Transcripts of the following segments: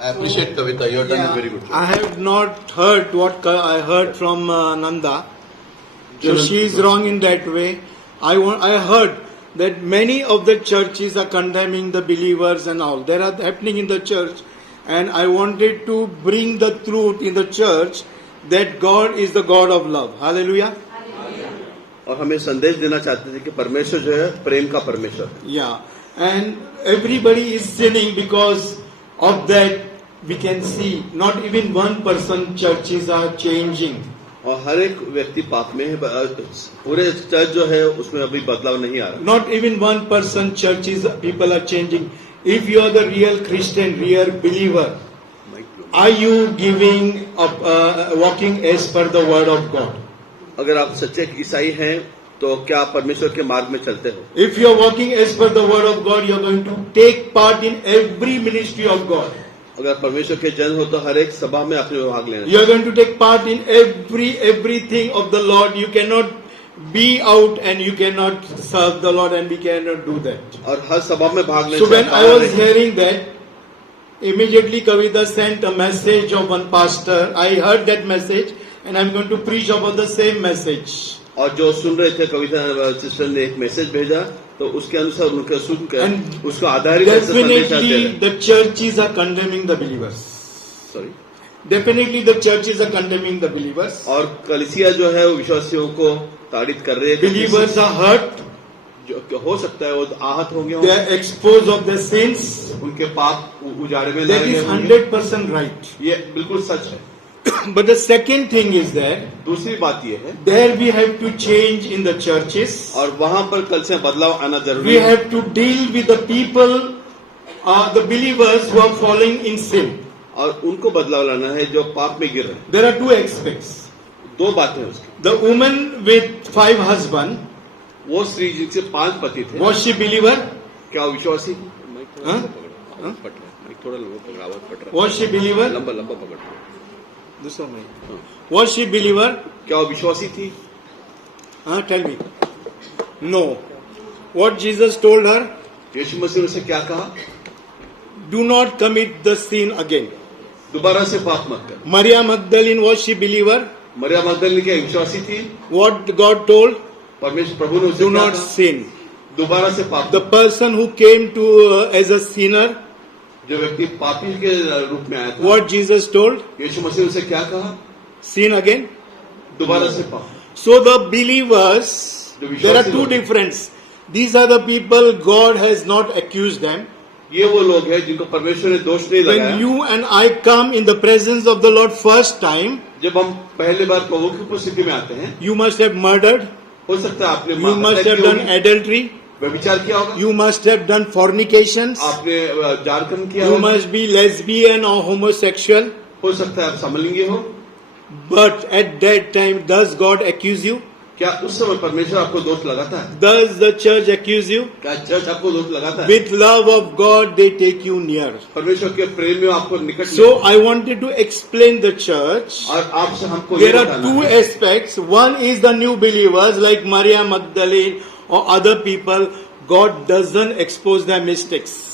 I appreciate Kavita. You have done a very good job. I have not heard what I heard from Nanda. So she is wrong in that way. I heard that many of the churches are condemning the believers and all. They are happening in the church, and I wanted to bring the truth in the church that God is the God of love. Hallelujah. और हमें संदेश देना चाहते थे कि परमेश्वर जो है प्रेम का परमेश्वर है. Yeah, and everybody is sinning because of that. We can see not even one person churches are changing. और हर एक व्यक्ति पाप में है. पूरे चर्च जो है उसमें अभी बदलाव नहीं आ रहा. Not even one person churches people are changing. If you are the real Christian, real believer, are you giving up, walking as per the word of God? अगर आप सच्चे ईसाई हैं तो क्या आप परमेश्वर के मार्ग में चलते हो? If you are walking as per the word of God, you are going to take part in every ministry of God. अगर परमेश्वर के जन हो तो हर एक सभा में अपने भाग लेना. You are going to take part in everything of the Lord. You cannot be out and you cannot serve the Lord, and we cannot do that. और हर सभा में भाग लेना. So when I was hearing that, immediately Kavita sent a message of one pastor. I heard that message, and I'm going to preach about the same message. और जो सुन रहे थे कविता sister ने एक मैसेज भेजा तो उसके अनुसार उनका सुनकर उसको आधारित definitely the churches are condemning the believers. Sorry. Definitely the churches are condemning the believers. और कलीसिया जो है वो विश्वासियों को ताड़ित कर रहे हैं. Believers are hurt. जो हो सकता है वो आहत होंगे. They are exposed of their sins. उनके पाप उजाड़े में That is 100% right. ये बिल्कुल सच है. But the second thing is that दूसरी बात ये है there we have to change in the churches. और वहाँ पर कल से बदलाव आना जरूरी We है. have to deal with the people, the believers who are falling in sin. और उनको बदलाव लाना है जो पाप में गिर रहे हैं. There are two aspects. दो बातें हैं उसकी. The woman with 5 husbands, वो स्त्री जिनसे 5 पति थे, was she believer? क्या वो विश्वासी? हाँ? थोड़ा लंबा पकड़ रहा. Was she believer? लंबा लंबा पकड़ रहा. दूसरा नहीं. Was she believer? क्या वो विश्वासी थी? Tell me. No. What Jesus told her? यीशु मसीह ने उसे क्या कहा? Do not commit the sin again. दोबारा से पाप मत कर. Maria Magdalene, was she believer? Maryam मगदलीनी क्या विश्वासी थी? What God told? परमेश्वर प्रभु ने उसे Do क्या not कहा? sin. दोबारा से पाप. The person who came to as a sinner, जो व्यक्ति पापी के रूप में आया था, what Jesus told? यीशु मसीह ने उसे क्या कहा? Sin again. दोबारा से पाप. So the believers, there are two differences. These are the people God has not accused them. ये वो लोग हैं जिनको परमेश्वर ने दोष नहीं लगाया. When you and I come in the presence of the Lord first time, जब हम पहले बार प्रभु की उपस्थिति में आते हैं, you must have murdered, हो सकता है आपने you must have done adultery, व्यभिचार किया होगा, you must have done fornications, आपने जारकन किया you होगा, must be lesbian or homosexual. हो सकता है आप समलिंगी हो. But at that time, does God accuse you? क्या उस समय परमेश्वर आपको दोष लगाता है? Does the church accuse you? क्या चर्च आपको दोष लगाता है? With love of God, they take you near. परमेश्वर के प्रेम में आपको निकट. So I wanted to explain the church. और आपसे हमको There are two aspects. One is the new believers like Maria Magdalene or other people. God doesn't expose their mistakes.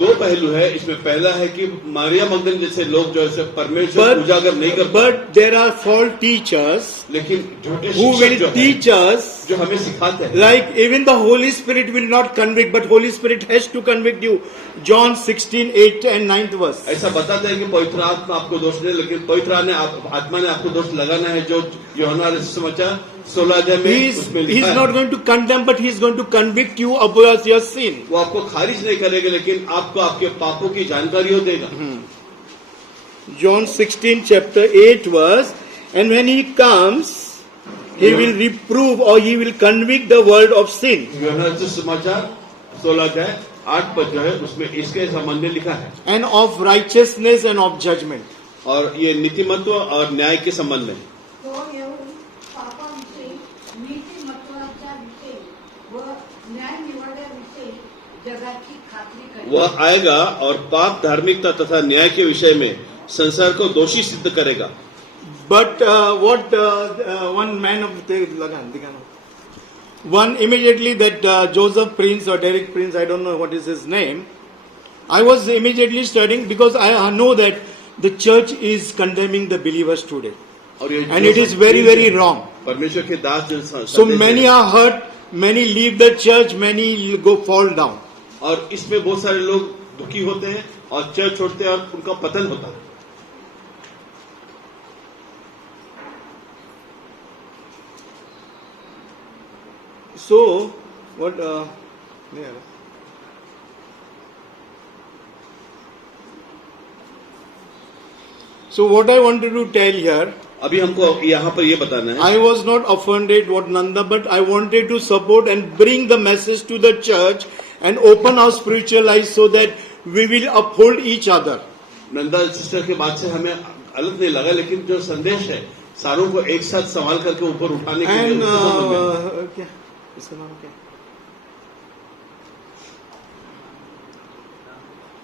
दो पहलू है इसमें. पहला है कि मारिया मगदलीनी जैसे लोग जो है परमेश्वर उजागर नहीं कर. But there are false teachers लेकिन झूठे who शिक्षक जो will teach us. जो हमें सिखाते हैं. Like even the Holy Spirit will not convict, but Holy Spirit has to convict you. John 16:8 and 9th verse. ऐसा बताते हैं कि पवित्र आत्मा आपको दोष नहीं, लेकिन पवित्र आत्मा ने आपको दोष लगाना है. जो यूहन्ना समाचार 16 अध्याय में उसमें He लिखा is है. not going to condemn, but he is going to convict you about your sin. वो आपको खारिज नहीं करेगा, लेकिन आपको आपके पापों की जानकारी हो देगा. John 16 chapter 8 verse, and when he comes, he will reprove or he will convict the world of sin. यूहन्ना समाचार 16 अध्याय 8 पद जो है उसमें इसके संबंध में लिखा है. And of righteousness and of judgment. और ये नीतिमत्व और न्याय के संबंध में. वह आएगा और पाप, धार्मिकता तथा न्याय के विषय में संसार को दोषी सिद्ध करेगा. But what one man of the one immediately that Joseph Prince or Derek Prince, I don't know what is his name, I was immediately studying because I know that the church is condemning the believers today. और ये And it is very, very wrong. परमेश्वर के दास जो So many are hurt, many leave the church, many go fall down. और इसमें बहुत सारे लोग दुखी होते हैं और चर्च छोड़ते हैं और उनका पतन होता है. So, what? Yeah. So what I wanted to tell here, अभी हमको यहाँ पर ये बताना है. I was not offended what Nanda, but I wanted to support and bring the message to the church and open our spiritual eyes so that we will uphold each other. Nanda sister के बात से हमें अलग नहीं लगा, लेकिन जो संदेश है सारों को एक साथ संभाल करके ऊपर उठाने के लिए And उसके संबंध में. क्या इसका नाम क्या?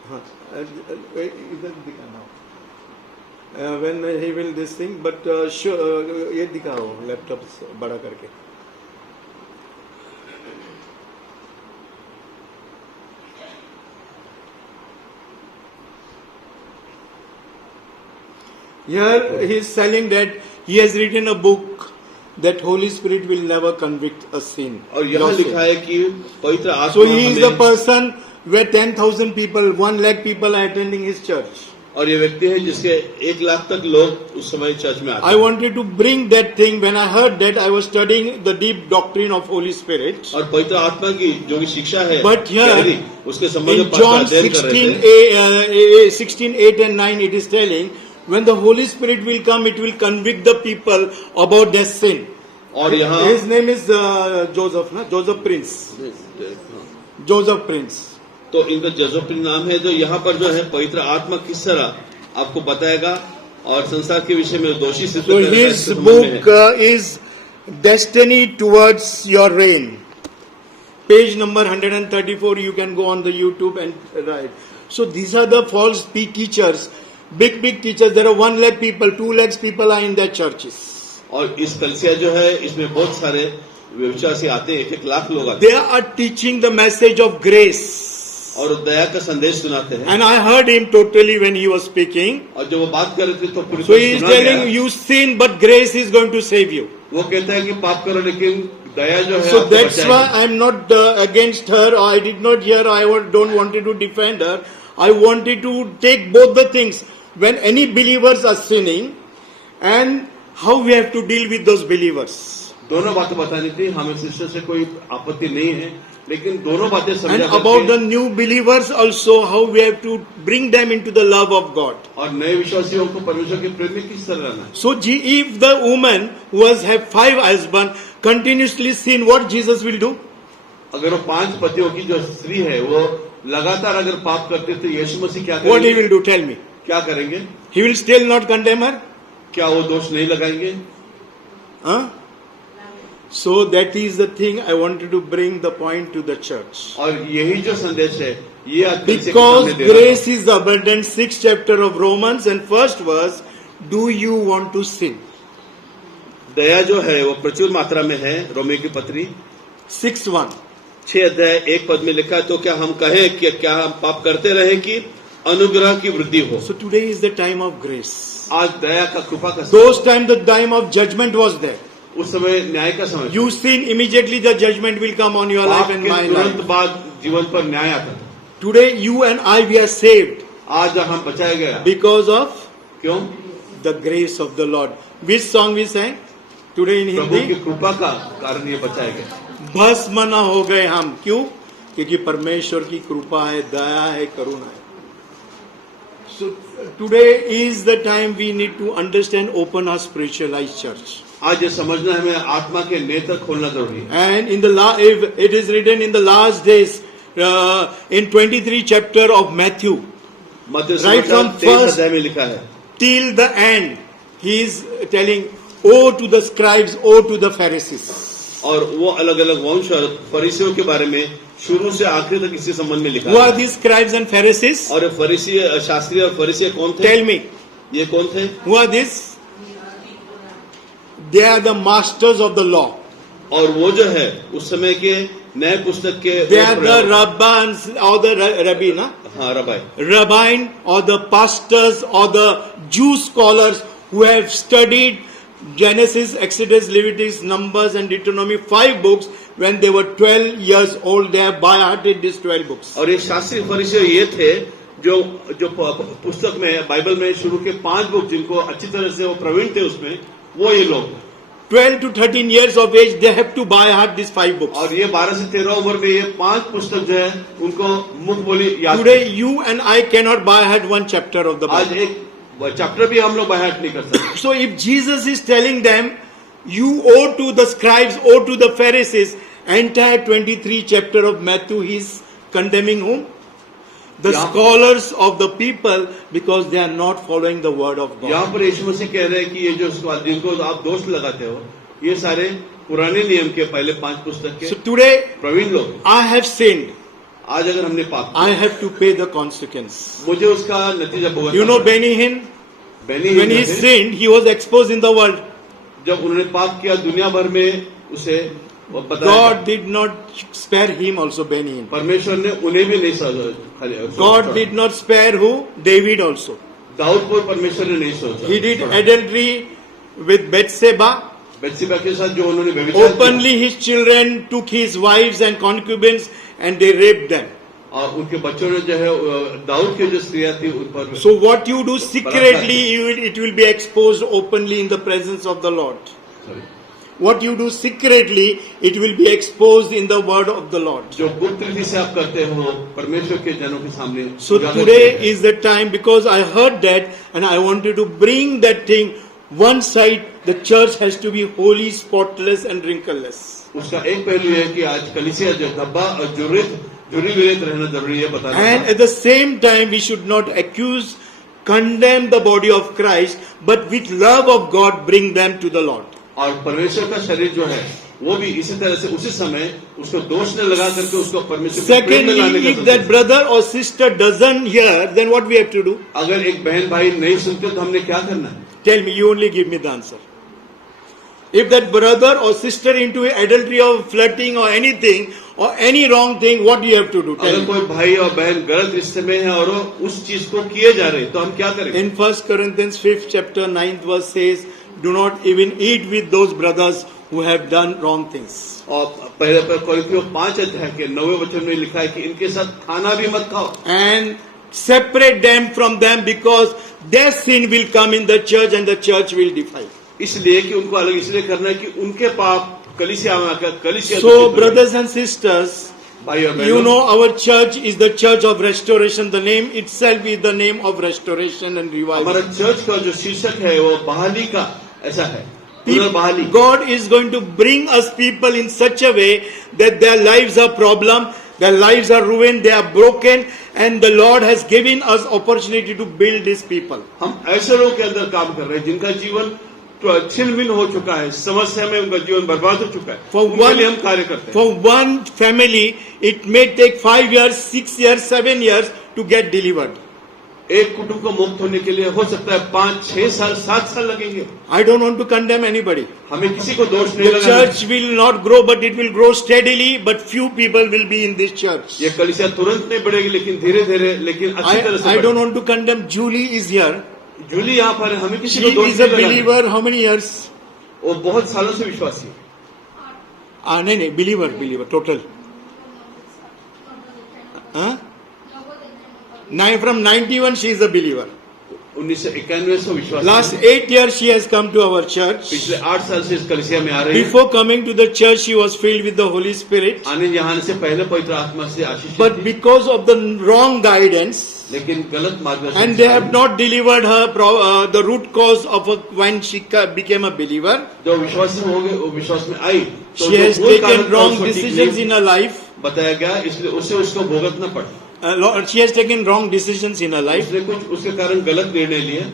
हाँ, इधर दिखाना. When he will this thing, but ये दिखाओ लैपटॉप बड़ा करके. Here he is telling that he has written a book that Holy Spirit will never convict a sin. और यहाँ लिखा है कि पवित्र आत्मा So he is the हमें, person where 10,000 people, 1 lakh people are attending his church. और ये व्यक्ति है जिसके 1 लाख तक लोग उस समय चर्च में आते I हैं. wanted to bring that thing. When I heard that, I was studying the deep doctrine of Holy Spirit. और पवित्र आत्मा की जो भी शिक्षा है But here, गहरी, उसके संबंध In में पास्टर John अध्ययन कर रहे 16, थे. 16, 8 and 9, it is telling, when the Holy Spirit will come, it will convict the people about their sin. और यहाँ His name is Joseph, na? Joseph Prince. Joseph Prince. तो इनका जजोपिन नाम है. जो यहाँ पर जो है पवित्र आत्मा किस तरह आपको बताएगा और संसार के विषय में दोषी सिद्ध So करेगा, his इसके संबंध में book है. is Destiny Towards Your Reign. Page number 134, you can go on the YouTube and write. So these are the false teachers, big teachers. There are 1 lakh people, 2 lakhs people are in their churches. और इस कलिसिया जो है इसमें बहुत सारे विश्वासी आते हैं, 1 लाख लोग आते They are teaching the message of grace. हैं और दया का संदेश सुनाते हैं. And I heard him totally when he was speaking. और जब वो बात कर रहे थे तो पूरी So he is सुना गया. telling you sin, but grace is going to save you. वो कहता है कि पाप करो लेकिन दया जो है So आपको that's बचाएगी. why I am not against her, or I did not hear, don't wanted to defend her. I wanted to take both the things. When any believers are sinning, and how we have to deal with those believers. दोनों बातें बतानी थी. हमें sister से कोई आपत्ति नहीं है, लेकिन दोनों बातें And समझा about the करके new believers also, how we have to bring them into the love of God. और नए विश्वासियों को परमेश्वर के प्रेम में किस तरह रहना है. So if the woman who has have 5 husbands continuously sin, what Jesus will do? अगर वो 5 पतियों की जो स्त्री है वो लगातार अगर पाप करते तो यीशु मसीह क्या What he करेंगे? will do? Tell me. क्या करेंगे? He will still not condemn her? क्या वो दोष नहीं लगाएंगे? Huh? So that is the thing I wanted to bring the point to the church. और यही जो संदेश है ये आज कलिसिया के Because सामने दे रहा हूं. grace is abundant, 6th chapter of Romans and first verse, do you want to sin? दया जो है वो प्रचुर मात्रा में है. रोमियो की पत्री 6:1. 6 अध्याय 1 पद में लिखा है, तो क्या हम कहें कि क्या हम पाप करते रहे कि अनुग्रह की वृद्धि हो. So today is the time of grace. आज दया का कृपा का समय. Those time the time of judgment was there. उस समय न्याय का समय. You sin, immediately the judgment will come on your पाप life and के my तुरंत life. बाद जीवन पर न्याय आता था. Today you and I, we are saved आज हम बचाए गया. because of क्यों? the grace of the Lord. Which song we sang today in प्रभु की Hindi? कृपा का कारण ये बचाए गए. भस्म न हो गए हम. क्यों? क्योंकि परमेश्वर की कृपा है, दया है, करुणा है. So today is the time we need to understand, open our spiritual eyes, church. आज ये समझना है, हमें आत्मा के नेत्र खोलना जरूरी है. And in the if it is written in the last days, in 23 chapter of Matthew, मत्ती Right from 23 first- अध्याय में लिखा है, till the end, he is telling, "Woe to the scribes, woe to the Pharisees." और वो अलग अलग वंश और फरीसियों के बारे में शुरू से आखिर तक इसी संबंध में लिखा Who are है. these scribes and Pharisees? और ये फरीसी शास्त्री और फरीसी कौन थे? Tell me, ये कौन थे? who are these? They are the masters of the law. और वो जो है उस समय के नए पुस्तक के They are the rabbans or the rabbi, na? हाँ रबाई, Rabbin or the pastors or the Jew scholars who have studied Genesis, Exodus, Leviticus, Numbers and Deuteronomy, 5 books when they were 12 years old. They have by hearted these 12 books. और ये शास्त्री फरीसी ये थे जो जो पुस्तक में बाइबल में शुरू के 5 बुक जिनको अच्छी तरह से वो प्रवीण थे उसमें, वो ये लोग 12 to 13 years of age, they have to by heart these 5 books. और ये 12 से 13 उम्र में ये 5 पुस्तक जो है उनको मुख बोली याद। Today you and I cannot by heart one chapter of the आज Bible. एक चैप्टर भी हम लोग बाय हार्ट नहीं कर सकते। So if Jesus is telling them, you owe to the scribes, owe to the Pharisees, entire 23 chapter of Matthew, he is condemning whom? The Yeah. scholars of the people, because they are not following the word of God. यहाँ पर यीशु मसीह कह रहे हैं कि ये जो जिनको आप दोष लगाते हो ये सारे पुराने नियम के पहले 5 पुस्तक के So today प्रवीण लोग। I have sinned. आज अगर हमने पाप I have to pay the consequence. किया, मुझे उसका नतीजा भुगतना You know पड़ेगा। Benny Hinn? Beni When he थे, sinned, he was exposed in the world. जब उन्होंने पाप किया दुनिया भर में उसे बताया, God did not spare him also, Benny Hinn. परमेश्वर ने उन्हें भी नहीं सोचा। God did not spare who? David also. Dawood को परमेश्वर ने नहीं सोचा। He did adultery with Bathsheba. बेत्सिबा के साथ जो उन्होंने व्यभिचार किया, Openly his children took his wives and concubines and they raped them. और उनके बच्चों ने जो है दाऊद की जो स्त्रियां थी उन पर So what you do secretly, it will be exposed openly in the presence of the Lord. Sorry. What you do secretly, it will be exposed in the word of the Lord. जो गुप्त रीति से आप करते हो परमेश्वर के जनों के सामने So उजागर today किया है। is the time, because I heard that and I wanted to bring that thing one side. The church has to be holy, spotless and wrinkleless. उसका एक पहलू है कि आज कलीसिया जो धब्बा और जुड़ी विरहित रहना जरूरी है बताना। And at the same time, we should not accuse, condemn the body of Christ, but with love of God bring them to the Lord. और परमेश्वर का शरीर जो है वो भी इसी तरह से उसी समय उसको दोष न लगा करके उसको परमेश्वर के प्रेम में लाने Secondly, का if that brother or sister doesn't hear, then what we have to do? अगर एक बहन भाई नहीं सुनते तो हमने क्या करना है? Tell me, you only give me the answer. If that brother or sister into adultery or flirting or anything or any wrong thing, what do you have to do? Tell अगर me. कोई भाई और बहन गलत रिश्ते में है और वो उस चीज को किए जा रहे हैं, तो हम क्या करेंगे? In 1 Corinthians 5th chapter 9th verse says, do not even eat with those brothers who have done wrong things. और पहले पर कोरिन्थियों 5 अध्याय के 9वें वचन में लिखा है कि इनके साथ खाना भी मत खाओ And separate them from them, because their sin will come in the church and the church will defile. इसलिए कि उनको अलग इसलिए करना है कि उनके पाप कलीसिया में आकर कलीसिया So दूषित हो brothers and sisters, जाए। भाई और you बहनों, know our church is the church of restoration. The name itself is the name of restoration and हमारा revival. चर्च का जो शीर्षक है वो बहाली का ऐसा है, पुनर्बहाली। God is going to bring us people in such a way that their lives are problem, their lives are ruined, they are broken, and the Lord has given us opportunity to build these people. हम ऐसे लोगों के अंदर काम कर रहे हैं जिनका जीवन छिलमिल हो चुका है, समस्या में उनका जीवन बर्बाद हो चुका है। For उनके one- लिए हम कार्य करते हैं। For one family, it may take 5 years, 6 years, 7 years to get delivered. एक कुटुंब को मुक्त होने के लिए हो सकता है 5, 6 साल, 7 साल लगेंगे। I don't want to condemn anybody. हमें किसी को दोष नहीं The लगाना। church will not grow, but it will grow steadily, but few people will be in this church. ये कलीसिया तुरंत नहीं बढ़ेगी, लेकिन धीरे धीरे, लेकिन अच्छी तरह से I don't बढ़ेगी। want to condemn. Julie is here. Jully यहाँ पर है, हमें किसी She को दोष is a नहीं लगाना। believer. How many years? वो बहुत सालों से विश्वासी है। नहीं, believer, total. Huh? Now from 91 she is a believer. 1991 से विश्वासी Last है। 8 years she has come to our church. पिछले 8 साल से इस कलीसिया में आ रही है। Before coming to the church, she was filled with the Holy Spirit. आने यहाँ से पहले पवित्र आत्मा से आशीषित But थी, because of the wrong guidance, लेकिन गलत मार्गदर्शन and they have not delivered her the root cause of when she became a believer, जो विश्वासी होंगे वो विश्वास में आई, तो she has जो कोई कारण taken था wrong उसको ठीक decisions नहीं in her life. बताया गया, इसलिए उससे उसको भुगतना पड़ा। She has taken wrong decisions in her life. उसने कुछ उसके कारण गलत निर्णय लिए,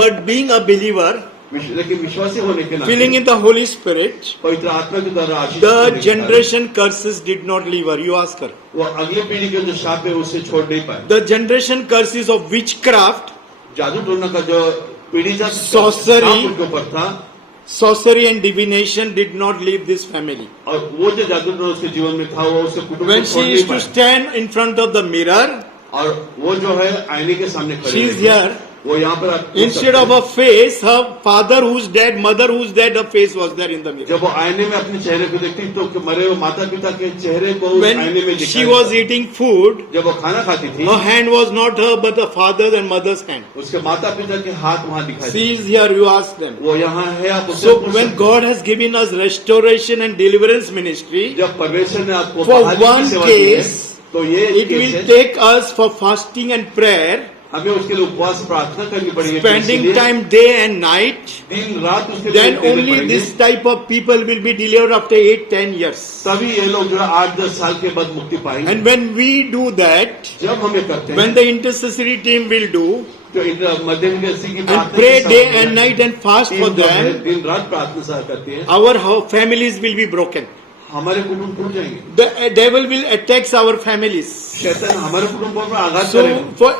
But being a believer, लेकिन विश्वासी होने के filling नाते in the Holy Spirit, पवित्र आत्मा के द्वारा आशीष the होने के कारण generation curses did not leave her. You ask her. वो अगली पीढ़ी के जो शाप है उससे छोड़ नहीं पाए। The generation curses of witchcraft, जादू टोना का जो पीढ़ी जात Sorcery, शाप उनके ऊपर था, sorcery and divination did not leave this family. और वो जो जादू उसके जीवन में था वो उसके कुटुंब When को छोड़ she नहीं used to पाया। stand in front of the mirror, और वो जो है आईने के सामने खड़ी she is रही। here. वो यहाँ पर आप देख Instead सकते of हैं। her face, her father who's dead, mother who's dead, her face was there in the mirror. जब वो आईने में अपने चेहरे को देखती तो मरे हुए माता पिता के चेहरे को उस आईने में When दिखाई she was eating food, जब वो खाना खाती थी her hand was not her but her father's and mother's hand. उसके माता पिता के हाथ वहाँ दिखाई She is here, you ask them. वो यहाँ है आप उससे So पूछ when सकते God has given us restoration and deliverance ministry, हैं। जब परमेश्वर ने आपको For बहाली की one सेवा दी है, case, तो ये it केस will है। take us for fasting and prayer, हमें उसके लिए उपवास प्रार्थना करनी पड़ेगी spending इसलिए time day and night. दिन रात उसके लिए Then देने only पड़ेंगे। this type of people will be delivered after 8-10 years. तभी ये लोग जो है 8-10 साल के बाद मुक्ति पाएंगे। And when we do that, जब हमें करते when हैं the intercessory team will do जो मध्यस्थी की and प्रार्थना pray के day साथ and night and fast team for जो है them, दिन रात प्रार्थना सह करती है, our families will be broken. हमारे कुटुंब टूट जाएंगे। The devil will attack our families. शैतान हमारे कुटुंबों पर आघात So करेगा। for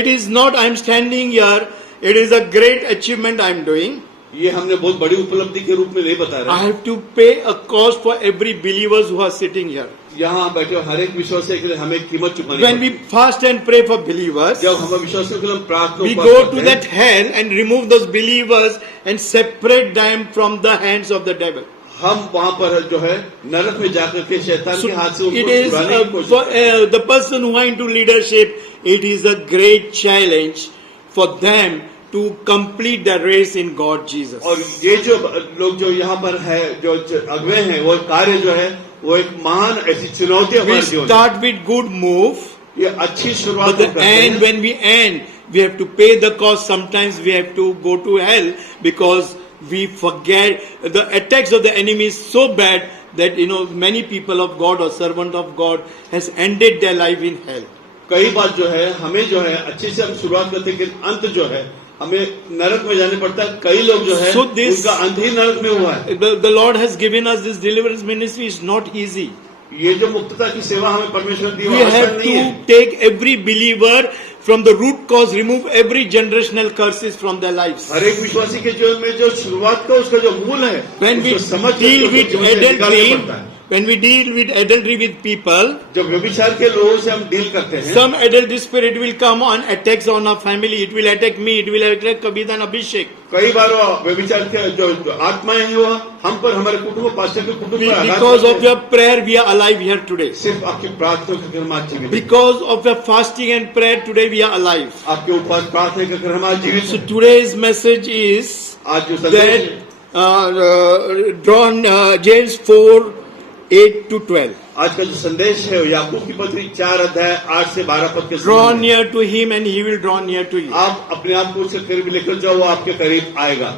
it is not I am standing here. It is a great achievement I am doing. ये हमने बहुत बड़ी उपलब्धि के रूप में नहीं बता I रहे। have to pay a cost for every believers who are sitting here. यहाँ बैठे हर एक विश्वासी के लिए हमें कीमत चुकानी When we पड़ती है। fast and pray for believers, जब हम विश्वासियों के लिए प्रार्थना we उपवास go करते to हैं, that hell and remove those believers and separate them from the hands of the devil. हम वहाँ पर जो है नरक में जाकर के शैतान So के हाथ से it उनको is छुड़ाने की कोशिश for करते हैं। the person who are into leadership. It is a great challenge for them to complete the race in God Jesus. और ये जो लोग जो यहाँ पर है जो अगुवे हैं वो कार्य जो है वो एक महान ऐसी चुनौती We हमारे जीवन में। start with good move, ये अच्छी शुरुआत but the हम करते end हैं। when we end, we have to pay the cost. Sometimes we have to go to hell because we forget the attacks of the enemy is so bad that many people of God or servant of God has ended their life in hell. कई बार जो है हमें जो है अच्छे से हम शुरुआत करते हैं, लेकिन अंत जो है हमें नरक में जाने पड़ता है। कई लोग जो है So this- उनका अंत ही नरक में हुआ है। The Lord has given us this deliverance ministry is not easy. ये जो मुक्तता की सेवा हमें परमेश्वर ने दी We वो आसान have नहीं है। to take every believer from the root cause, remove every generational curses from their lives. हर एक विश्वासी के जीवन में जो शुरुआत का उसका जो मूल है When we उसको समझ deal करके with उसको जीवन से निकालना adultery, पड़ता है। when we deal with adultery with people, जब व्यभिचार के लोगों से हम डील करते हैं, some adultery spirit will come on, attacks on our family. It will attack me. It will attack Kabir and Abhishek. कई बार वो व्यभिचार के जो आत्माएं हैं वो हम पर हमारे कुटुंब पास्टर के कुटुंब पर आघात Because करते of हैं। your prayer, we are alive here today. सिर्फ आपकी प्रार्थना के कारण हम आज जीवित हैं। Because of your fasting and prayer, today we are alive. आपके उपवास प्रार्थना के कारण हम आज जीवित So हैं। today's message is आज जो संदेश that है, drawn James 4:8-12. आज का जो संदेश है वो याकूब की पत्री 4 अध्याय 8 से 12 पद के Draw संबंध में। near to him and he will draw near to you. आप अपने आप को उसके करीब लेकर जाओ, वो आपके करीब आएगा।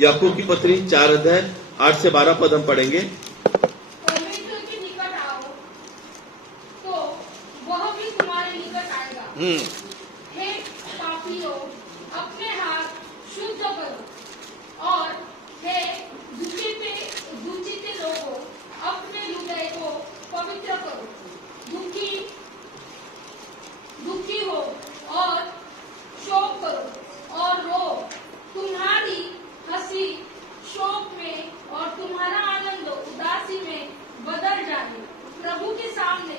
याकूब की पत्री 4 अध्याय 8 से 12 पद हम पढ़ेंगे। परमेश्वर के निकट आओ तो वह भी तुम्हारे निकट आएगा। हे पापियों, अपने हाथ शुद्ध करो और हे दूषित लोगों, अपने हृदय को पवित्र करो। दुखी हो और शोक करो और रो। तुम्हारी हंसी शोक में और तुम्हारा आनंद उदासी में बदल जाए। प्रभु के सामने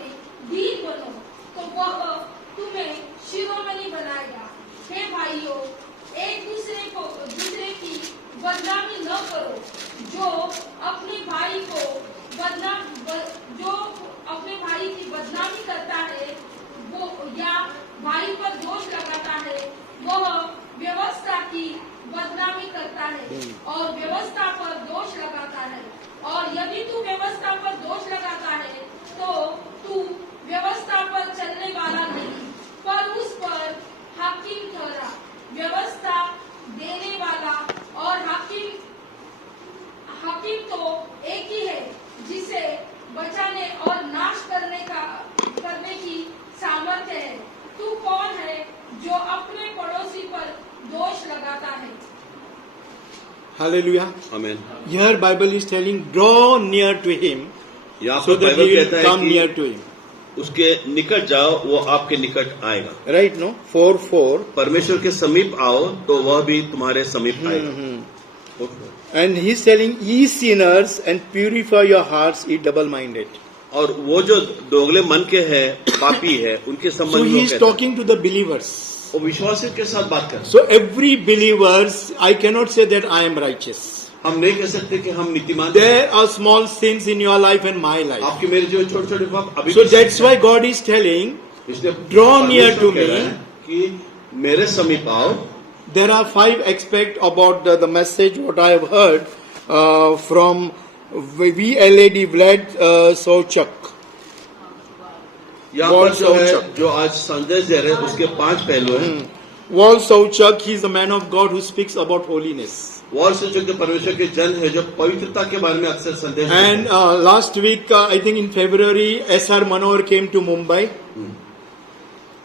दीन बनो तो वह तुम्हें शिरोमणि बनाएगा। हे भाइयों, एक दूसरे की बदनामी न करो। जो अपने भाई की बदनामी करता है वो या भाई पर दोष लगाता है, वह व्यवस्था की बदनामी करता है और व्यवस्था पर दोष लगाता है। और यदि तू व्यवस्था पर दोष लगाता है तो तू व्यवस्था पर चलने वाला नहीं, पर उस पर हाकिम ठहरा। व्यवस्था देने वाला और हाकिम तो एक ही है, जिसे बचाने और नाश करने की सामर्थ्य है। तू कौन है जो अपने पड़ोसी पर दोष लगाता है? Hallelujah. आमीन। Here Bible is telling, draw near to him यहाँ so पर that बाइबल he will कहता है come near कि to him. उसके निकट जाओ, वो आपके निकट आएगा। Right? No? 4:4. परमेश्वर के समीप आओ तो वह भी तुम्हारे समीप आएगा। And he's telling, ye sinners, and purify your hearts, ye double-minded. और वो जो दोगले मन के है, पापी है, उनके So संबंध he में is कहता है। talking to the believers. वो विश्वासियों के साथ बात कर। So every believers, I cannot say that I am righteous. हम नहीं कह सकते कि हम नीतिमान हैं। There are small sins in your life and my life. आपके मेरे जो छोटे छोटे पाप अभी So भी that's why God is telling, इसलिए draw near परमेश्वर to कह रहा me. है कि मेरे समीप आओ। there are 5 aspects about the message what I have heard from VLAD Vlad Souchak. यहाँ पर जो है जो आज संदेश दे रहे हैं उसके 5 पहलू हैं। Wal Souchak, he is a man of God who speaks about holiness. Wall सूचक जो परमेश्वर के जन है जो पवित्रता के बारे में अक्सर संदेश देते And हैं। last week, I think in February, SR Manohar came to Mumbai.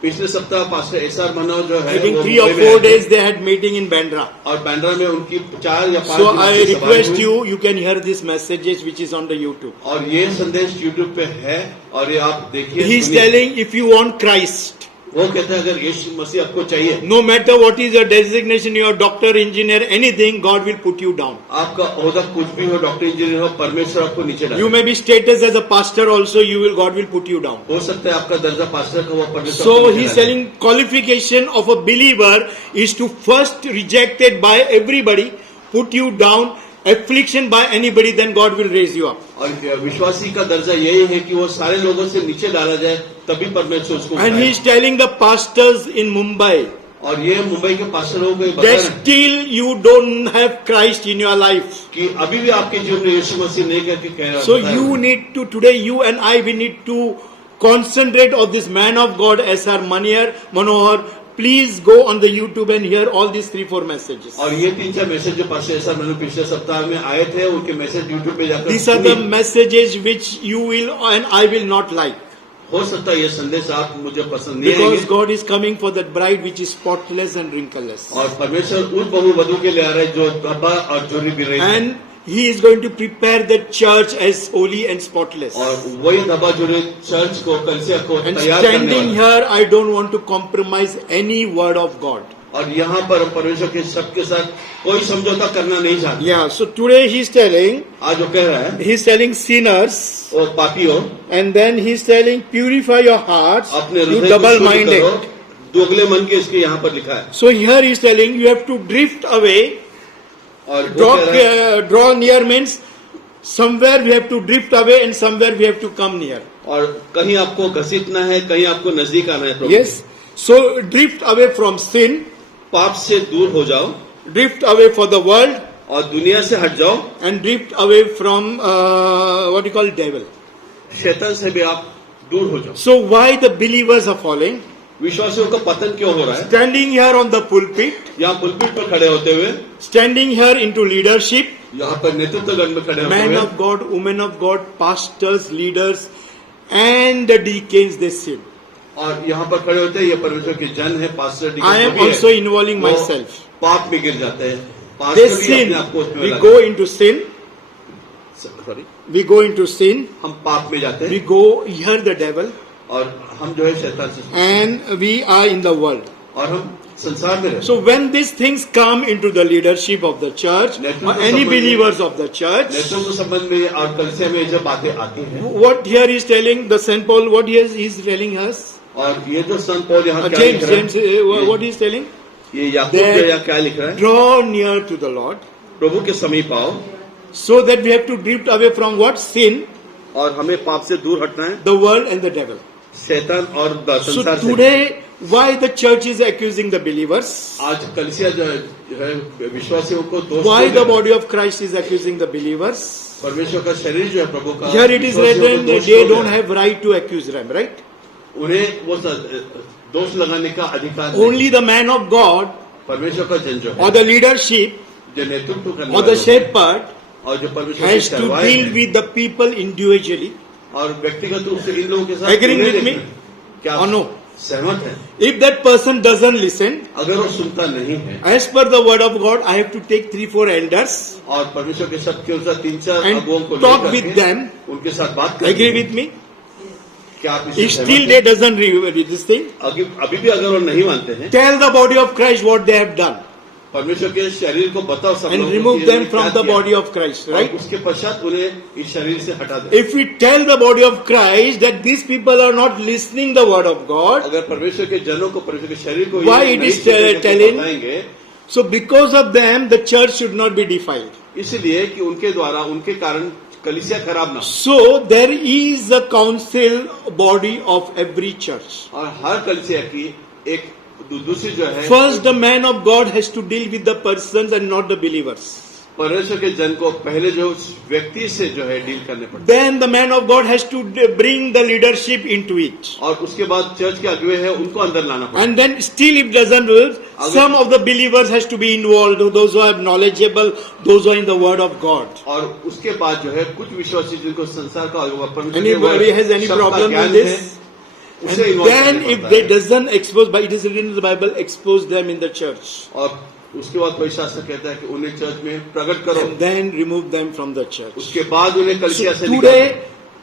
पिछले सप्ताह पास्टर एसआर मनोहर जो है I think वो 3 or मुंबई में 4 आए थे। days they had meeting in Bandra. और बैंड्रा में उनकी 4 या 5 So दिन I की सभाएं request हुई। you can hear these messages which is on the YouTube. और ये संदेश YouTube पे है और ये आप देखिए। He is सुनिए। telling, if you want Christ, वो कहते हैं अगर यीशु मसीह आपको चाहिए, no matter what is your designation, you are doctor, engineer, anything, God will put you down. आपका ओहदा कुछ भी हो, डॉक्टर इंजीनियर हो, परमेश्वर आपको नीचे You डालेगा। may be status as a pastor also, God will put you down. हो सकता है आपका दर्जा पास्टर का, वो परमेश्वर So आपको he नीचे is डालेगा। telling qualification of a believer is to first rejected by everybody, put you down, affliction by anybody, then God will raise you up. और विश्वासी का दर्जा यही है कि वो सारे लोगों से नीचे डाला जाए, तभी परमेश्वर उसको And he उठाएगा। is telling the pastors in Mumbai और ये मुंबई के पास्टरों को ये बता that रहे हैं still you don't have Christ in your life. कि अभी भी आपके जीवन में यीशु मसीह नहीं करके कह रहा So you need to, today you and I, we need to concentrate on this man of God, SR Manohar. Please go on the YouTube and hear all these 3-4 messages. और ये 3-4 मैसेज जो पास्टर ऐसा मैंने पिछले सप्ताह में आए थे, उनके मैसेज यूट्यूब पे जाकर These are the सुनिए। messages which you will and I will not like. हो सकता है ये संदेश आप मुझे पसंद नहीं Because आएंगे God is coming for that bride which is spotless and wrinkleless. और परमेश्वर उस बहु वधु के लिए आ रहे हैं जो धब्बा और झुर्री भी रही है। And He is going to prepare the church as holy and spotless. और वही धब्बा झुर्री चर्च को, कलीसिया को And तैयार करने standing वाला है। here, I don't want to compromise any word of God. और यहाँ पर परमेश्वर के शब्द के साथ कोई समझौता करना नहीं चाहते। Yeah, so today he is telling, आज जो कह रहा है he is telling sinners, वो पापी हो, and then he is telling, purify your hearts, अपने you हृदय को शुद्ध double-minded. करो। दोगले मन के इसके यहाँ पर लिखा है। So here he is telling, you have to drift away. और वो कह रहा है, Draw near means somewhere we have to drift away and somewhere we have to come near. और कहीं आपको घसीटना है, कहीं आपको नजदीक आना है प्रभु। Yes. So drift away from sin, पाप से दूर हो जाओ drift away for the world, और दुनिया से हट जाओ, and drift away from what you call devil. शैतान से भी आप दूर हो जाओ। So why the believers are falling? विश्वासियों का पतन क्यों हो रहा है? Standing here on the pulpit, यहाँ पुलपिट पर खड़े होते हुए, standing here into leadership, यहाँ पर नेतृत्व गण में खड़े होते men हुए, of God, women of God, pastors, leaders, and the deacons, they sin. और यहाँ पर खड़े होते हैं, ये परमेश्वर के जन है, पास्टर डीकन I am जो भी है, also involving वो myself. पाप में गिर जाते हैं। They पास्टर भी sin. अपने आप को उसमें We लगा go into sin. Sorry, We go into sin. हम पाप में जाते We हैं go hear the devil, और हम जो है शैतान से, and we are in the world. और हम संसार में रहते हैं। So when these things come into the leadership of the church, or any believers of the church, नेतृत्व संबंध में और कलीसिया में जब बातें आती हैं, what here is telling the Saint Paul, what he is telling us, और ये जो संत पौल यहाँ क्या James, लिख रहा है, what he is telling, ये याकूब जो यहाँ क्या लिख रहा है? draw near to the Lord, प्रभु के समीप आओ, so that we have to drift away from what? Sin, और हमें पाप से दूर हटना है, the world and the devil. शैतान और So संसार से। today, why the church is accusing the believers? आज कलीसिया जो है विश्वासियों को दोष Why दे the रहा है। body of Christ is accusing the believers? परमेश्वर का शरीर जो है प्रभु का, Here it is विश्वासियों को written दोष they दे don't रहा है। have right to accuse them, right? उन्हें वो दोष लगाने का अधिकार नहीं। Only the man of God परमेश्वर का जन जो or है, the leadership जो नेतृत्व करने or the वाले shepherd और जो परमेश्वर has के to सेवक deal हैं, with the people individually. और व्यक्तिगत रूप से इन लोगों के साथ Agreeing उन्हें with me? देखना है। क्या Or no? सहमत है? If that person doesn't listen, अगर वो सुनता नहीं है as per the word of God, I have to take 3-4 elders और परमेश्वर के शब्द के अनुसार 3-4 and अगुओं को talk लेकर with के them. उनके साथ बात करनी Agree है। with me? क्या आप इससे If सहमत still हैं? they doesn't read this thing, अभी भी अगर वो नहीं मानते हैं, tell the body of Christ what they have done परमेश्वर के शरीर को बताओ सब and लोगों को remove कि them इन्होंने from क्या the किया। body of Christ, और right? उसके पश्चात उन्हें इस शरीर से हटा दे। If we tell the body of Christ that these people are not listening the word of God, अगर परमेश्वर के जनों को, परमेश्वर के शरीर को Why ये it नहीं is सुनने को telling? बताएंगे, so because of them the church should not be defiled. इसलिए कि उनके द्वारा, उनके कारण कलीसिया खराब ना हो। So there is a council body of every church. और हर कलीसिया की एक दूसरी जो है, First, the man of God has to deal with the persons and not the believers. परमेश्वर के जन को पहले जो व्यक्ति से जो है डील करने पड़ते Then the man of God has to bring the leadership into it. हैं। और उसके बाद चर्च के अगुवे हैं, उनको अंदर लाना पड़ता है। And then still if doesn't work, some of the believers has to be involved, those who are knowledgeable, those who are in the word of God. और उसके बाद जो है कुछ विश्वासी जिनको संसार का परमेश्वर के Anybody वचन, has any शब्द का problem ज्ञान with है, this? उसे And involve then करना if पड़ता they है। doesn't expose, but it is written in the Bible, expose them in the church. और उसके बाद कोई शास्त्र कहता है कि उन्हें चर्च में प्रकट करो, And then remove them from the church. उसके बाद उन्हें कलीसिया So से निकालो। today,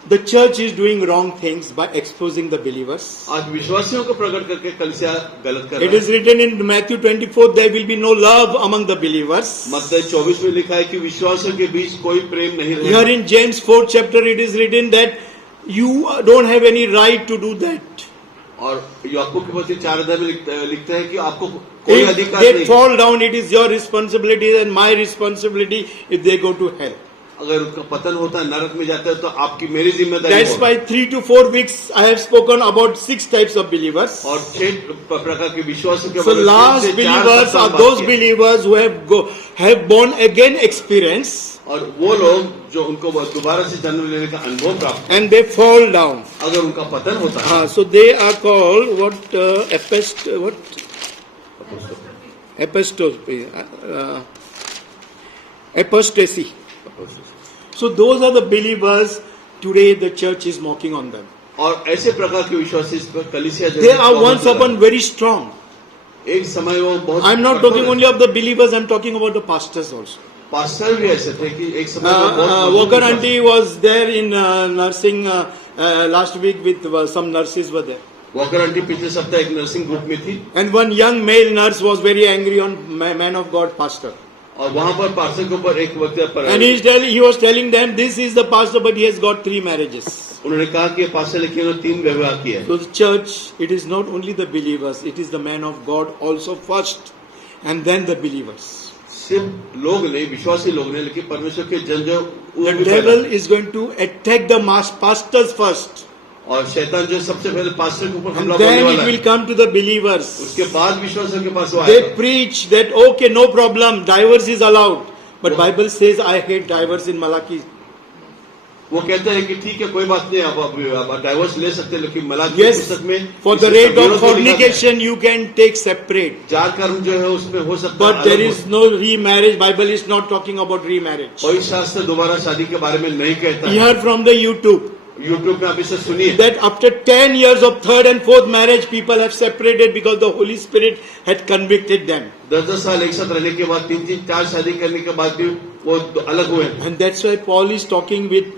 the church is doing wrong things by exposing the believers. आज विश्वासियों को प्रकट करके कलीसिया गलत कर It रहा is है। written in Matthew 24, there will be no love among the believers. मत्ती 24 में लिखा है कि विश्वासियों के बीच कोई प्रेम नहीं Here रहेगा। in James 4th chapter, it is written that you don't have any right to do that. और याकूब के पत्र 4 अध्याय में लिखता है कि आपको कोई If अधिकार they नहीं। fall down, it is your responsibility and my responsibility if they go to hell. अगर उनका पतन होता है, नरक में जाता है, तो आपकी मेरी जिम्मेदारी That's है। why 3 to 4 weeks I have spoken about 6 types of believers. और 6 प्रकार के विश्वासियों के So बारे में last 3 से 4 believers सप्ताह are बात those किया। believers who have born again experience और वो लोग जो उनको दोबारा से जन्म लेने का अनुभव प्राप्त, and they fall down. अगर उनका पतन होता है, So they are called apostasy. So those are the believers. Today the church is mocking on them. और ऐसे प्रकार के विश्वासी इस पर कलीसिया जो They है, are बहुत once ज्यादा- upon very strong. एक समय वो बहुत I'm not कठोर talking है। only of the believers. I'm talking about the pastors also. Pastor भी ऐसे थे कि एक समय वो बहुत मजबूत Walker विश्वासी- auntie was there in nursing last week with some nurses were there. Walker aunty पिछले सप्ताह एक नर्सिंग ग्रुप में थी And one young male nurse was very angry on man of God pastor. और वहां पर पास्टर के ऊपर एक व्यक्ति पर And he was telling them, this is the pastor, but he has got 3 marriages. उन्होंने कहा कि पास्टर लेकिन उन्होंने 3 विवाह किए हैं। So the church, it is not only the believers, it is the man of God also first, and then the believers. सिर्फ लोग नहीं, विश्वासी लोग नहीं, लेकिन परमेश्वर के जन जो वो The भी devil पहला- is going to attack the pastors first, और शैतान जो सबसे पहले पास्टर के ऊपर and हमला करने then वाला it है, will come to the believers. उसके बाद विश्वासियों के पास वो They आएगा। preach that okay, no problem, divorce is allowed, but Bible says I hate divorce in Malachi. वो कहते हैं कि ठीक है, कोई बात नहीं, आप डाइवोर्स ले सकते हैं, लेकिन मलाकी की Yes, पुस्तक में for the इसका rate विरोध of को लिखा गया है। fornication you can take separate. Jar कर्म जो है उसमें हो सकता But है there अलग is no remarriage. Bible is not talking about remarriage. कोई शास्त्र दोबारा शादी के बारे में नहीं कहता है। Hear from the YouTube YouTube में आप इसे सुनिए that after 10 years of third and fourth marriage, people have separated because the Holy Spirit had convicted them. 10 साल एक साथ रहने के बाद 3 4 शादी करने के बाद भी वो अलग हुए। And that's why Paul is talking with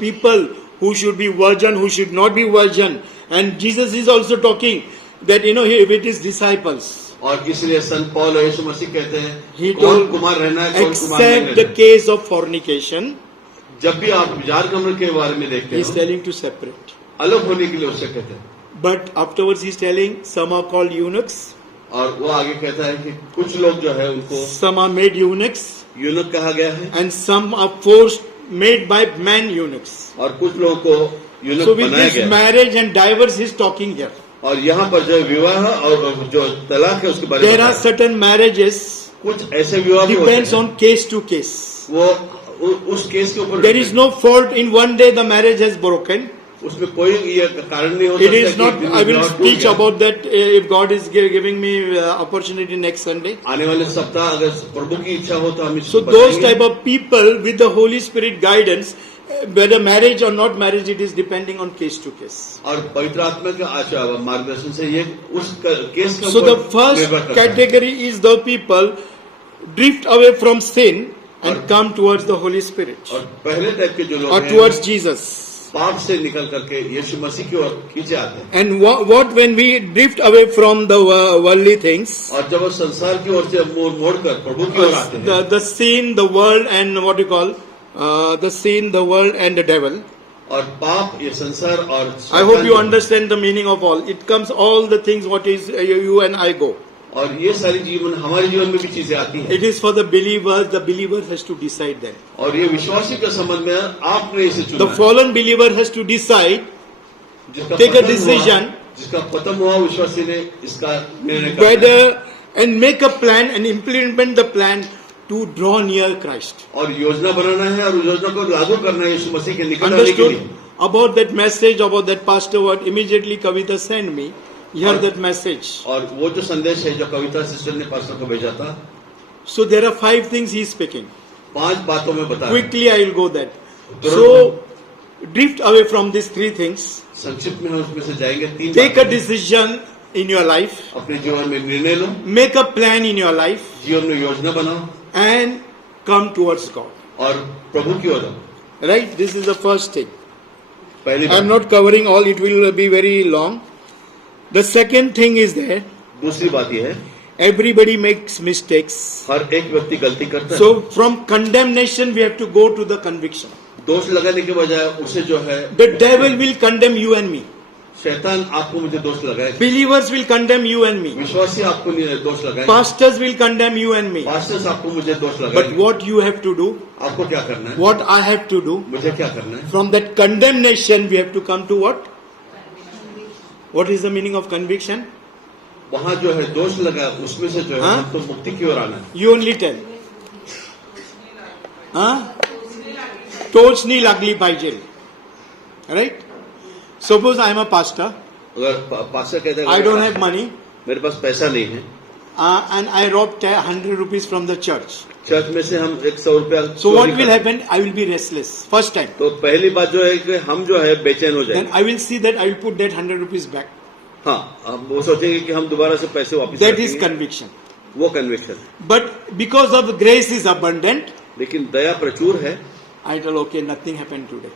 people who should be virgin, who should not be virgin. And Jesus is also talking that with his disciples. और इसलिए संत पौल और यीशु मसीह कहते हैं He कौन told, कुमार रहना है, कौन कुमार नहीं except the रहना है। case of fornication, जब भी आप जार कमर के बारे में देखते he is हो, telling to separate. अलग होने के लिए उससे कहते हैं। But afterwards he is telling some are called eunuchs, और वो आगे कहता है कि कुछ लोग जो है उनको some are made eunuchs, यूनुक कहा गया है and some are forced, made by man eunuchs. और कुछ लोगों को यूनुक So with बनाया this गया है। marriage and divorce he is talking here. और यहाँ पर जो विवाह और जो तलाक है उसके बारे में There are बताया। certain marriages कुछ ऐसे विवाह भी होते depends हैं, on case to case. वो उस केस के ऊपर There is no fault in one day the marriage has broken. उसमें कोई ये कारण नहीं हो It सकता is कि not. एक दिन I will विवाह टूट speak गया। about that if God is giving me opportunity next Sunday. आने वाले सप्ताह अगर प्रभु की इच्छा हो तो हम So इसको those बताएंगे। type of people with the Holy Spirit guidance, whether marriage or not marriage, it is depending on case to case. और पवित्र आत्मा के आशा मार्गदर्शन से ये उस केस के So the ऊपर first निर्भर करता है। category is the people drift away from sin and come towards the Holy Spirit और पहले टाइप के जो लोग or हैं towards Jesus. पाप से निकल करके यीशु मसीह की ओर खींचे आते हैं। And what when we drift away from the worldly things, और जब वो संसार की ओर से मोड़कर प्रभु की ओर आते हैं, the sin, the world, and what you call the sin, the world, and the devil. और पाप, ये संसार और I hope you understand the meaning of all. It comes all the things what is you and I go. और ये सारी जीवन हमारे जीवन में भी चीजें आती हैं। It is for the believers. The believer has to decide that. और ये विश्वासी के संबंध में आपने इसे चुना The है। fallen believer has to decide, जिसका take a पतन decision, हुआ, जिसका पतन हुआ विश्वासी ने इसका निर्णय करना है। whether and make a plan and implement the plan to draw near Christ. और योजना बनाना है और योजना को लागू करना है यीशु मसीह के निकट आने के Understood? लिए। About that message, about that pastor, what immediately Kavita sent me. Hear that message. और वो जो संदेश है जो कविता सिस्टर ने पास्टर को भेजा था, So there are 5 things he is speaking. 5 बातों में बताया। Quickly I will go that. So drift away from these 3 things. संक्षिप्त में हम उसमें से जाएंगे। 3 Take a decision in your life. अपने जीवन में निर्णय लो, Make a plan in your life जीवन में योजना बनाओ and come towards God. और प्रभु की ओर आओ। Right? This is the first thing. पहली I am बात। not covering all. It will be very long. The second thing is there. दूसरी बात यह है, Everybody makes mistakes. हर एक व्यक्ति गलती करता है। So from condemnation we have to go to the conviction. दोष लगाने के बजाय उसे जो है, The devil will condemn you and me. शैतान आपको मुझे दोष लगाए, Believers will condemn you and me. विश्वासी आपको दोष लगाए, Pastors will condemn you and me. Pastors आपको मुझे दोष But लगाए। what you have to do, आपको क्या करना है, what I have to do, मुझे क्या करना है? from that condemnation we have to come to what? What is the meaning of conviction? वहाँ जो है दोष लगा, उसमें से जो है हाँ? हमको मुक्ति की ओर आना है। You only tell. टोच नहीं लागली पाहिजे. Right? Suppose I am a pastor. अगर पास्टर कहते हैं I don't have money मेरे पास पैसा नहीं है, and I robbed 100 rupees from the church. Church में से हम 100 रुपया So what चोरी will करते happen? I will be restless. First time. हैं। तो पहली बात जो है कि हम जो है बेचैन हो Then जाएंगे। I will see that I will put that 100 rupees back. हाँ, हम वो सोचेंगे कि हम दोबारा से पैसे वापस That is रखेंगे। conviction. वो conviction. But because of grace is abundant, लेकिन दया प्रचुर है, I tell okay, nothing happened today.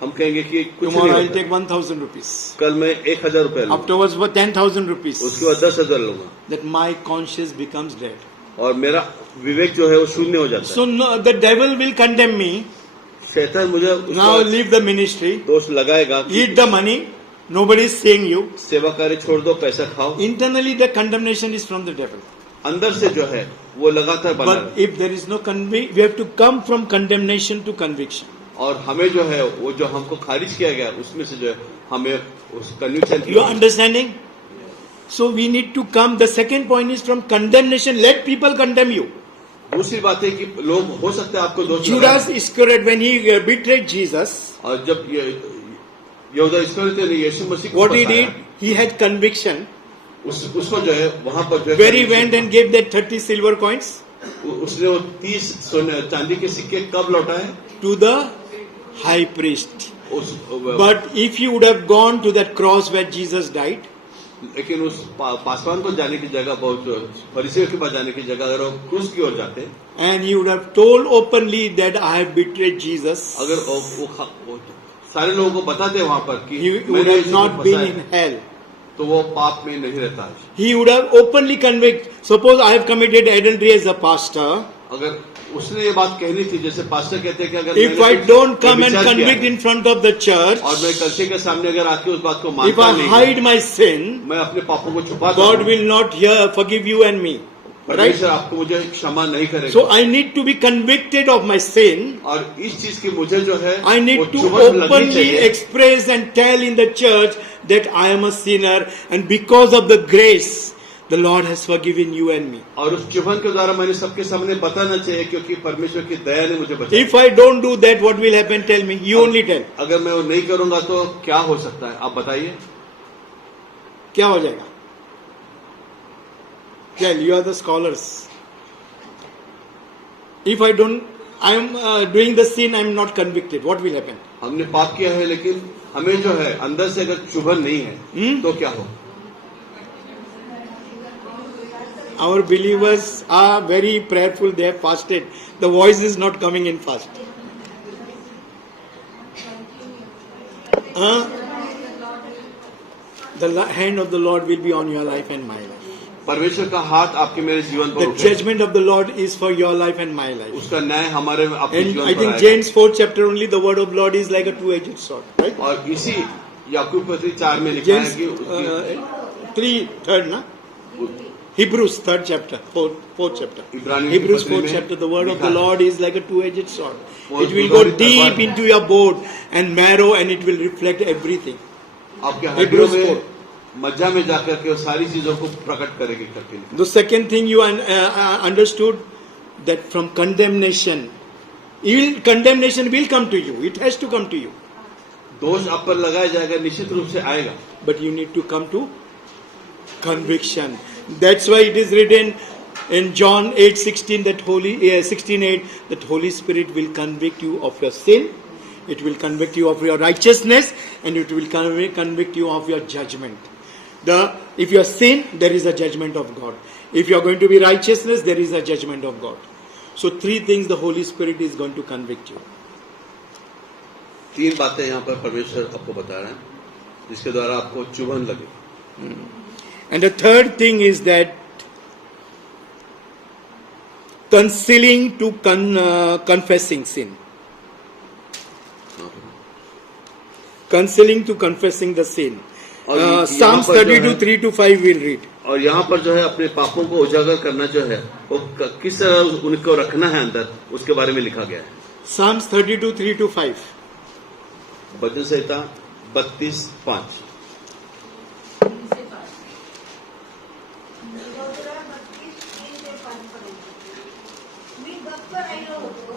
हम कहेंगे कि कुछ Tomorrow नहीं I will होता। take 1,000 rupees. कल मैं 1,000 रुपया लूंगा, Afterwards, 10,000 rupees. उसके बाद 10,000 लूंगा, That my conscience becomes dead. और मेरा विवेक जो है वो शून्य हो जाता So no, the devil will condemn me. है। शैतान मुझे Now उसका leave the ministry. दोष लगाएगा कि Eat the money. Nobody is saying you. सेवा कार्य छोड़ दो, पैसा खाओ। Internally, the condemnation is from the devil. अंदर से जो है वो लगातार बना But if there is no we have to come from condemnation to conviction. और हमें जो है वो जो हमको खारिज किया गया उसमें से जो है हमें उस conviction You are understanding? So we need to come. The second point is from condemnation. Let people condemn you. दूसरी बात है कि लोग हो सकता है आपको दोष Judas लगाएं। Iscariot, when he betrayed Jesus, और जब यहूदा इस्करियोती ने यीशु मसीह को what he बताया, did, he had conviction. उसको जो है वहां पर जो है Where he went and gave that 30 silver coins उसने वो 30 सोने चांदी के सिक्के कब लौटाए? to the high priest. उस But if he would have gone to that cross where Jesus died, लेकिन उस पासवान को जाने की जगह, बहुत फरीसियों के पास जाने की जगह अगर वो क्रूस की ओर जाते, and he would have told openly that I have betrayed Jesus, अगर वो सारे लोगों को बताते वहां पर कि he would मैंने have इसी not को been फंसाया, in hell. तो वो पाप में नहीं रहता है। He would have openly convicted. Suppose I have committed adultery as a pastor. अगर उसने ये बात कहनी थी, जैसे पास्टर कहते हैं कि अगर If I मैंने don't come and व्यभिचार किया convict है, in front of the church, और मैं कलिसिया के सामने अगर आके उस बात को if मानता I नहीं hide हूं, my sin, मैं अपने पापों को छुपाता God हूं, will not forgive you and me. Right? परमेश्वर आपको मुझे क्षमा नहीं करेगा। So I need to be convicted of my sin. और इस चीज की मुझे जो है I वो need to चुभन लगनी openly चाहिए। express and tell in the church that I am a sinner, and because of the grace, the Lord has forgiven you and me. और उस चुभन के द्वारा मैंने सबके सामने बताना चाहिए, क्योंकि परमेश्वर की दया ने मुझे बचाया। If I don't do that, what will happen? Tell me. You only tell. अगर मैं वो नहीं करूंगा तो क्या हो सकता है, आप बताइए। क्या हो जाएगा? Tell, you are the scholars. If I don't, I am doing the sin, I am not convicted. What will happen? हमने पाप किया है, लेकिन हमें जो है अंदर से अगर चुभन नहीं है तो क्या हो? Our believers are very prayerful. They have fasted. The voice is not coming in fast. The hand of the Lord will be on your life and my life. परमेश्वर का हाथ आपके मेरे जीवन पर The उठेगा। judgment of the Lord is for your life and my life. उसका न्याय हमारे आपके And जीवन I पर think आएगा। James 4th chapter only, the word of Lord is like a two-edged sword, right? और इसी याकूब पत्री 4 में लिखा है James कि उसकी 3rd, na? Hebrews 3rd chapter, 4th chapter. इब्रानियों की Hebrews पत्री 4th में chapter, the word of लिखा the है। Lord is like a two-edged sword. वो It will go दुधारी deep तलवार है। into your bone and marrow, and it will reflect everything. आपके हड्डियों Hebrews में 4. मज्जा में जाकर के वो सारी चीजों को प्रकट करेगी करके लिखा। The second thing you understood, that from condemnation will come to you. It has to come to you. दोष आप पर लगाया जाएगा, निश्चित रूप से आएगा, But you need to come to conviction. That's why it is written in John 8:16 that 16:8 that Holy Spirit will convict you of your sin, it will convict you of your righteousness, and it will convict you of your judgment. If you are sin, there is a judgment of God. If you are going to be righteousness, there is a judgment of God. So 3 things the Holy Spirit is going to convict you. 3 बातें यहाँ पर परमेश्वर आपको बता रहे हैं जिसके द्वारा आपको चुभन लगे। And the third thing is that concealing to confessing sin. Concealing to confessing the sin. और यहाँ Psalms पर जो 32, है- 3 to 5 we'll read. और यहाँ पर जो है अपने पापों को उजागर करना जो है वो किस तरह उनको रखना है अंदर, उसके बारे में लिखा गया है। Psalms 32, 3 to 5. भजन संहिता 32:5। मी गप्प राहिलो होतो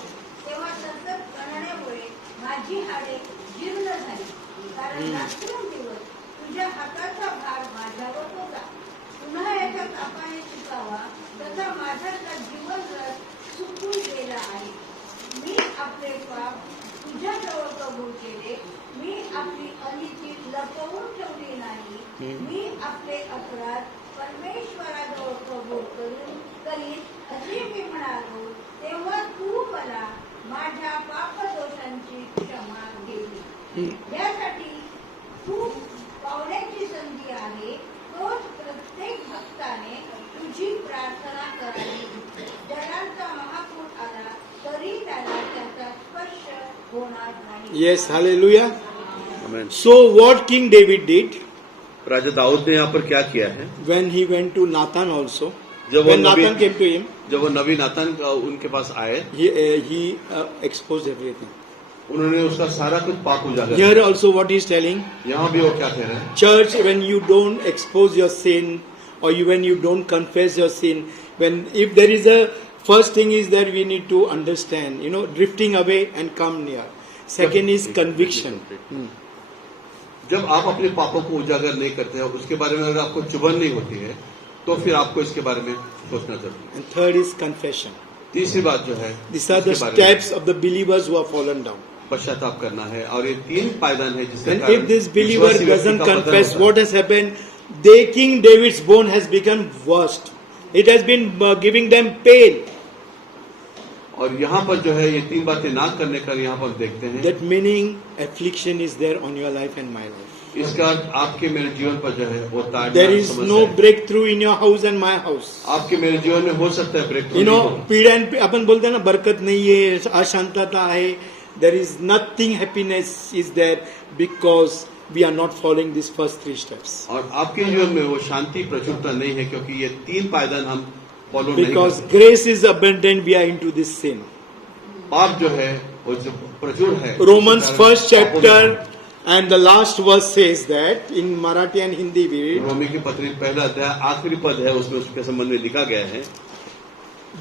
तेव्हा सतत कणण्यामुळे माझी हाडे जीर्ण झाली, कारण रात्रंदिवस तुझ्या हाताचा भार माझ्यावर होता. पुन्हा एका तापाने सुकावा तसा माझ्यातला जीवनरस सुकून गेला आहे. मी आपले पाप तुझ्याजवळ कबूल केले, मी आपली अनिती लपवून ठेवली नाही. मी आपले अपराध परमेश्वराजवळ कबूल करीन असे मी म्हणालो, तेव्हा तू मला माझ्या पापदोषांची क्षमा केली. यासाठी तू पावण्याची संधी आहे, तोच प्रत्येक भक्ताने तुझी प्रार्थना करावी. जलांचा महापूर आला तरी त्याला त्याचा स्पर्श होणार नाही. Yes, hallelujah. Amen. So what King David did राजा दाऊद ने यहाँ पर क्या किया है, when he went to Nathan also, जब वो when Nathan Nabi came to him, जब वो नबी नातान उनके पास आए, he exposed everything. उन्होंने उसका सारा कुछ पाप उजागर Here किया। also what he is telling, यहाँ भी वो क्या कह रहे हैं, church, when you don't expose your sin, or when you don't confess your sin, if there is a first thing is that we need to understand, drifting away and come near. Second is conviction. जब आप अपने पापों को उजागर नहीं करते हैं, उसके बारे में अगर आपको चुभन नहीं होती है, तो फिर आपको इसके बारे में सोचना चाहिए। And third is confession. तीसरी बात जो है, These are the इसके बारे में steps of the believers who have fallen down. पश्चाताप करना है, और ये 3 पायदान है जिसके And कारण if this believer विश्वासी व्यक्ति doesn't का पतन confess, होता है। what has happened? King David's bone has become worst. It has been giving them pain. और यहाँ पर जो है ये 3 बातें ना करने का यहाँ पर देखते हैं, That meaning affliction is there on your life and my life. इसका अर्थ आपके मेरे जीवन पर जो है वो ताड़ना There is समस्या no है। breakthrough in your house and my house. आपके मेरे जीवन में हो सकता है ब्रेक, पीड़ा अपन बोलते हैं ना, बरकत नहीं है, अशांतता है. There is nothing, happiness is there because we are not following these first 3 steps. और आपके जीवन में वो शांति प्रचुरता नहीं है, क्योंकि ये 3 पायदान हम फॉलो नहीं Because करते। grace is abundant, we are into this sin. पाप जो है वो जो प्रचुर है। Romans इस कारण 1st पापों में- chapter and the last verse says that in Marathi and Hindi we read, रोमी की पत्री 1 अध्याय आखिरी पद है, उसमें उसके संबंध में लिखा गया है,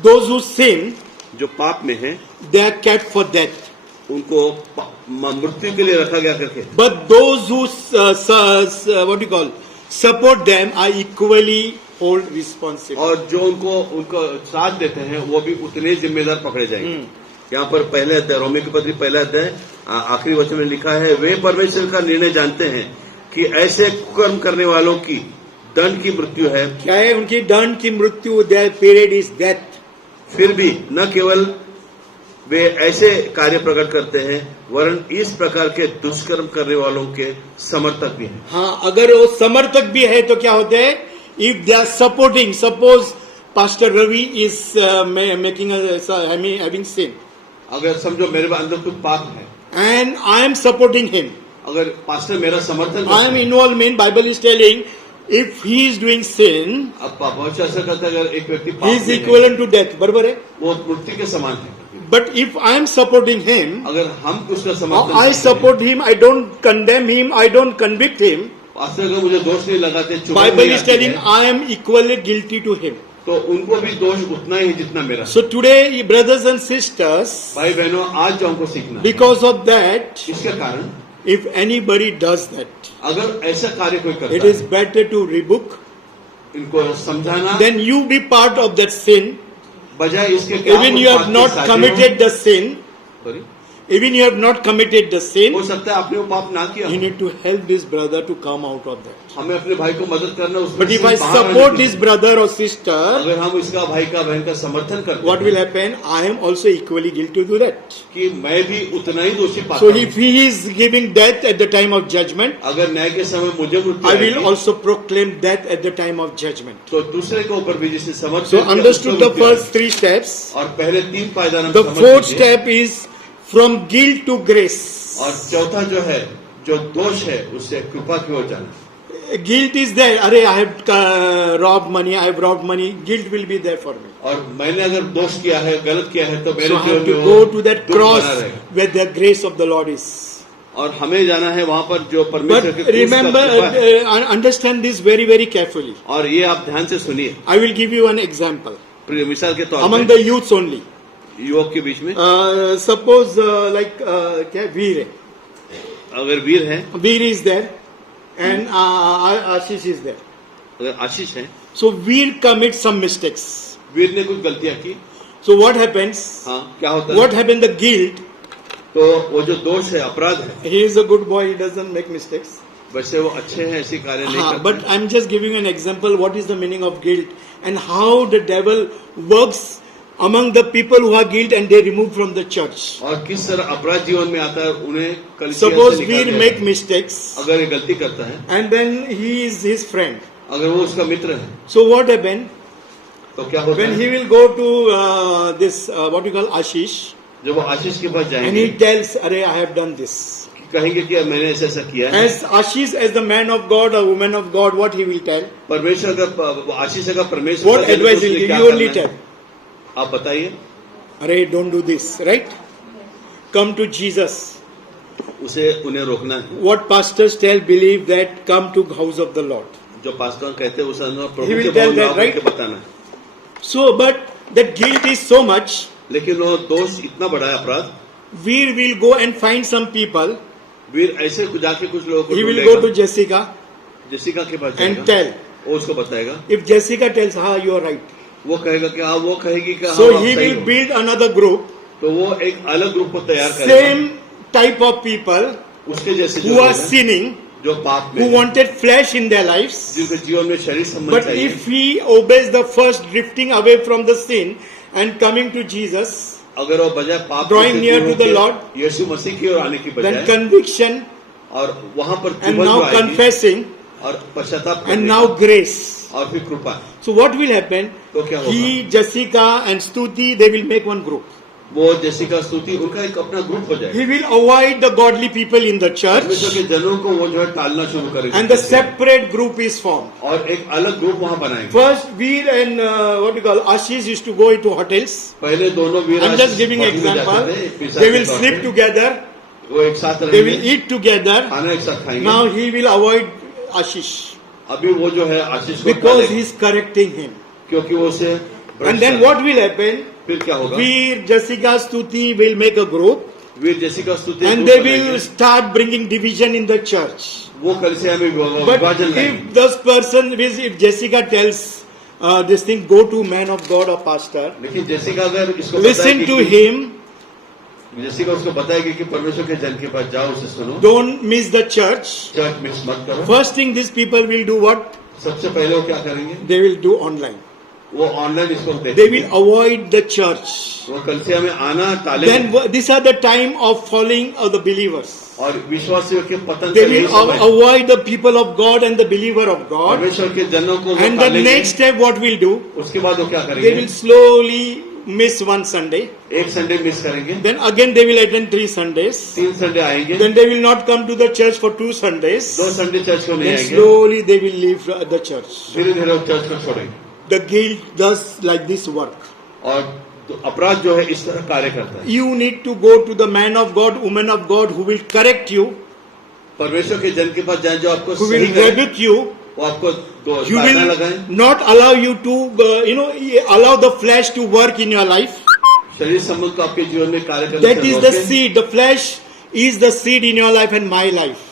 those who sin, जो पाप में है they are kept for death. उनको मृत्यु के लिए रखा गया करके, But those who support them are equally hold responsible. और जो उनको साथ देते हैं वो भी उतने जिम्मेदार पकड़े जाएंगे। यहाँ पर पहले अध्याय, रोमी की पत्री 1 अध्याय आखिरी वचन में लिखा है, वे परमेश्वर का निर्णय जानते हैं कि ऐसे कर्म करने वालों की दंड की मृत्यु है। क्या है उनकी दंड की मृत्यु? Their period is death. फिर भी न केवल वे ऐसे कार्य प्रकट करते हैं, वरन इस प्रकार के दुष्कर्म करने वालों के समर्थक भी हैं। हाँ, अगर वो समर्थक भी है तो क्या होते हैं? If they are supporting, suppose pastor Ravi is making having sin अगर समझो मेरे अंदर कुछ पाप है, and I am supporting him, अगर पास्टर मेरा समर्थन I am involved. Bible is telling if he is doing sin, अब पहुंचा ऐसा करता है, अगर एक व्यक्ति he पाप is में है, equivalent to death. बराबर है? वो मृत्यु के समान है। But if I am supporting him, अगर हम उसका or समर्थन I करते हैं, support him, I don't condemn him, I don't convict him. Pastor अगर मुझे दोष नहीं लगाते, चुभन Bible नहीं is आती telling है, I am equally guilty to him. तो उनको भी दोष उतना ही जितना मेरा। So today, brothers and sisters, भाई बहनों, आज जो हमको सीखना है, because of that, इसके कारण if anybody does that, अगर ऐसा कार्य कोई it करता is better to rebuke. इनको समझाना, Then you be part of that sin. बजाय इसके कि आप Even उस you बात have के not साझी committed हो। the sin. Sorry? Even you have not committed the sin. हो सकता है आपने वो पाप ना किया You हो। need to help this brother to come out of that. हमें अपने भाई को मदद करना, उसमें But if से I बाहर आने support की- this brother or sister, अगर हम इसका भाई का बहन का समर्थन करते what हैं, will happen? I am also equally guilty to do that. कि मैं भी उतना ही दोषी पाता So हूं। if he is giving death at the time of judgment, अगर न्याय के समय मुझे मृत्यु I आएगी, will also proclaim death at the time of judgment. तो दूसरे के ऊपर भी जिसने समर्थन So किया, understood उसको the मृत्यु first आएगी। three steps. और पहले 3 पायदान हम The समझ fourth लीजिए। step is from guilt to grace. और चौथा जो है, जो दोष है, उससे कृपा की ओर जाना। Guilt is there. Arey, I have robbed money. I have robbed money. Guilt will be there for me. और मैंने अगर दोष किया है, गलत किया है, तो मेरे So I have जीवन to में go वो to that दुख cross बना रहेगा। where the grace of the Lord is. और हमें जाना है वहां पर जो But परमेश्वर के क्रूस का remember, कृपा है। understand this very, very carefully. और ये आप ध्यान से सुनिए, I will give you an example मिसाल के तौर among पर the youths only. युवक के बीच में Suppose like क्या वीर है, अगर वीर है, वीर is there and Ashish is there. अगर आशीष है, So वीर commits some mistakes. वीर ने कुछ गलतियां की, So what happens? हाँ, क्या होता है? What happened? The guilt. तो वो जो दोष है, अपराध है, He is a good boy. He doesn't make mistakes. वैसे वो अच्छे हैं, ऐसी कार्य नहीं हाँ, करते। but I'm just giving you an example. What is the meaning of guilt and how the devil works among the people who are guilt and they removed from the church. और किस तरह अपराध जीवन में आता है, उन्हें कलीसिया से Suppose निकाल we दिया make जाता है। mistakes अगर ये गलती करता है, and then he is his friend. अगर वो उसका मित्र है, So what happened? तो क्या होता When है? he will go to this what you call Ashish जब वो आशीष के पास and जाएंगे, he tells, "Arey, I have done this." कहेंगे कि मैंने ऐसा ऐसा किया है। As Ashish, as the man of God or woman of God, what he will tell? परमेश्वर का आशीष का परमेश्वर What का advice उसने he'll give? क्या You only करना है? tell. आप बताइए, Arey, don't do this, right? Come to Jesus. उसे उन्हें रोकना है। What pastors tell, believe that, come to house of the Lord. जो पास्टर कहते हैं उस अंदर He प्रभु will के tell भवन में that, आप right? उनके बताना है। So, but that guilt is so much. लेकिन वो दोष इतना बड़ा है, अपराध। We will go and find some people. वीर ऐसे जाके कुछ लोगों को He will ढूंढेगा, go to Jessica Jessica के पास and जाएगा, tell. वो उसको बताएगा, If Jessica tells, you are right. वो कहेगा कि हाँ, वो कहेगी कि हाँ, So आप he सही will हो। build another group, तो वो एक अलग ग्रुप को तैयार करेगा, same type of people उसके जैसे who जो are लोग हैं, sinning, जो पाप में who हैं, wanted flesh in their lives. जिनके जीवन में शरीर संबंध But चाहिए। if he obeys the first drifting away from the sin and coming to Jesus, अगर वो बजाय पाप Drawing से near दूर to the होके Lord, यीशु मसीह की ओर आने की then बजाय, conviction और वहां पर and चुभन now जो आएगी, confessing और पश्चाताप and करने now का, grace. और फिर कृपा। So what will happen? तो क्या होगा? He, Jessica and Stuti, they will make one group. वो जेसिका स्तुति उनका एक अपना ग्रुप हो जाएगा। He will avoid the godly people in the परमेश्वर church के जनों को वो जो है टालना शुरू करेगा, and the separate group is formed. और एक अलग ग्रुप वहां बनाएंगे। First, Veer and what you call Ashish used to go into hotels. पहले दोनों वीर I'm just giving होटल में example. जाते थे, पिसा They के will तौर sleep पे। together. वो एक साथ They will रहेंगे, eat together. खाना एक साथ खाएंगे। Now he will avoid Ashish अभी वो जो है आशीष को because टालेगा, he is correcting him. क्योंकि वो उसे And then what will happen? फिर क्या होगा? Veer, Jessica, Stuti will make a group Veer Jessica स्तुति and ग्रुप they बनाएंगे। will start bringing division in the church. वो कलीसिया में But विभाजन लाएंगे। if this person, if Jessica tells this thing, go to man of God or pastor, लेकिन Jessica अगर इसको listen बताएगी to कि- him, जेसिका उसको बताएगी कि परमेश्वर के जन के पास जाओ, उसे सुनो, don't miss the church. Church miss मत करो। First thing these people will do what? सबसे पहले वो क्या करेंगे? They will do online. वो ऑनलाइन इसको They देखेंगे, will avoid the church. वो कलिसिया में आना टालेंगे Then these are the time of falling of the believers. और विश्वासियों के पतन They का यही will समय है। avoid the people of God and the believer of God. परमेश्वर के जनों को वो And the टालेंगे। next step what will do? उसके बाद वो क्या They करेंगे? will slowly miss one Sunday. एक संडे मिस करेंगे, Then again they will attend 3 Sundays. 3 Sunday आएंगे, Then they will not come to the church for 2 Sundays. 2 Sunday church को नहीं Then आएंगे, slowly they will leave the church. धीरे धीरे वो church को छोड़ेंगे। The guilt does like this work. और तो अपराध जो है इस तरह कार्य करता है। You need to go to the man of God, woman of God who will correct you, परमेश्वर के जन के पास जाए जो आपको who सही will करे, rebuke you. वो आपको You ताना लगाए, will not allow you to, allow the flesh to work in your life. शरीर संबंध को आपके जीवन में कार्य करने That से is the रोके। seed. The flesh is the seed in your life and my life.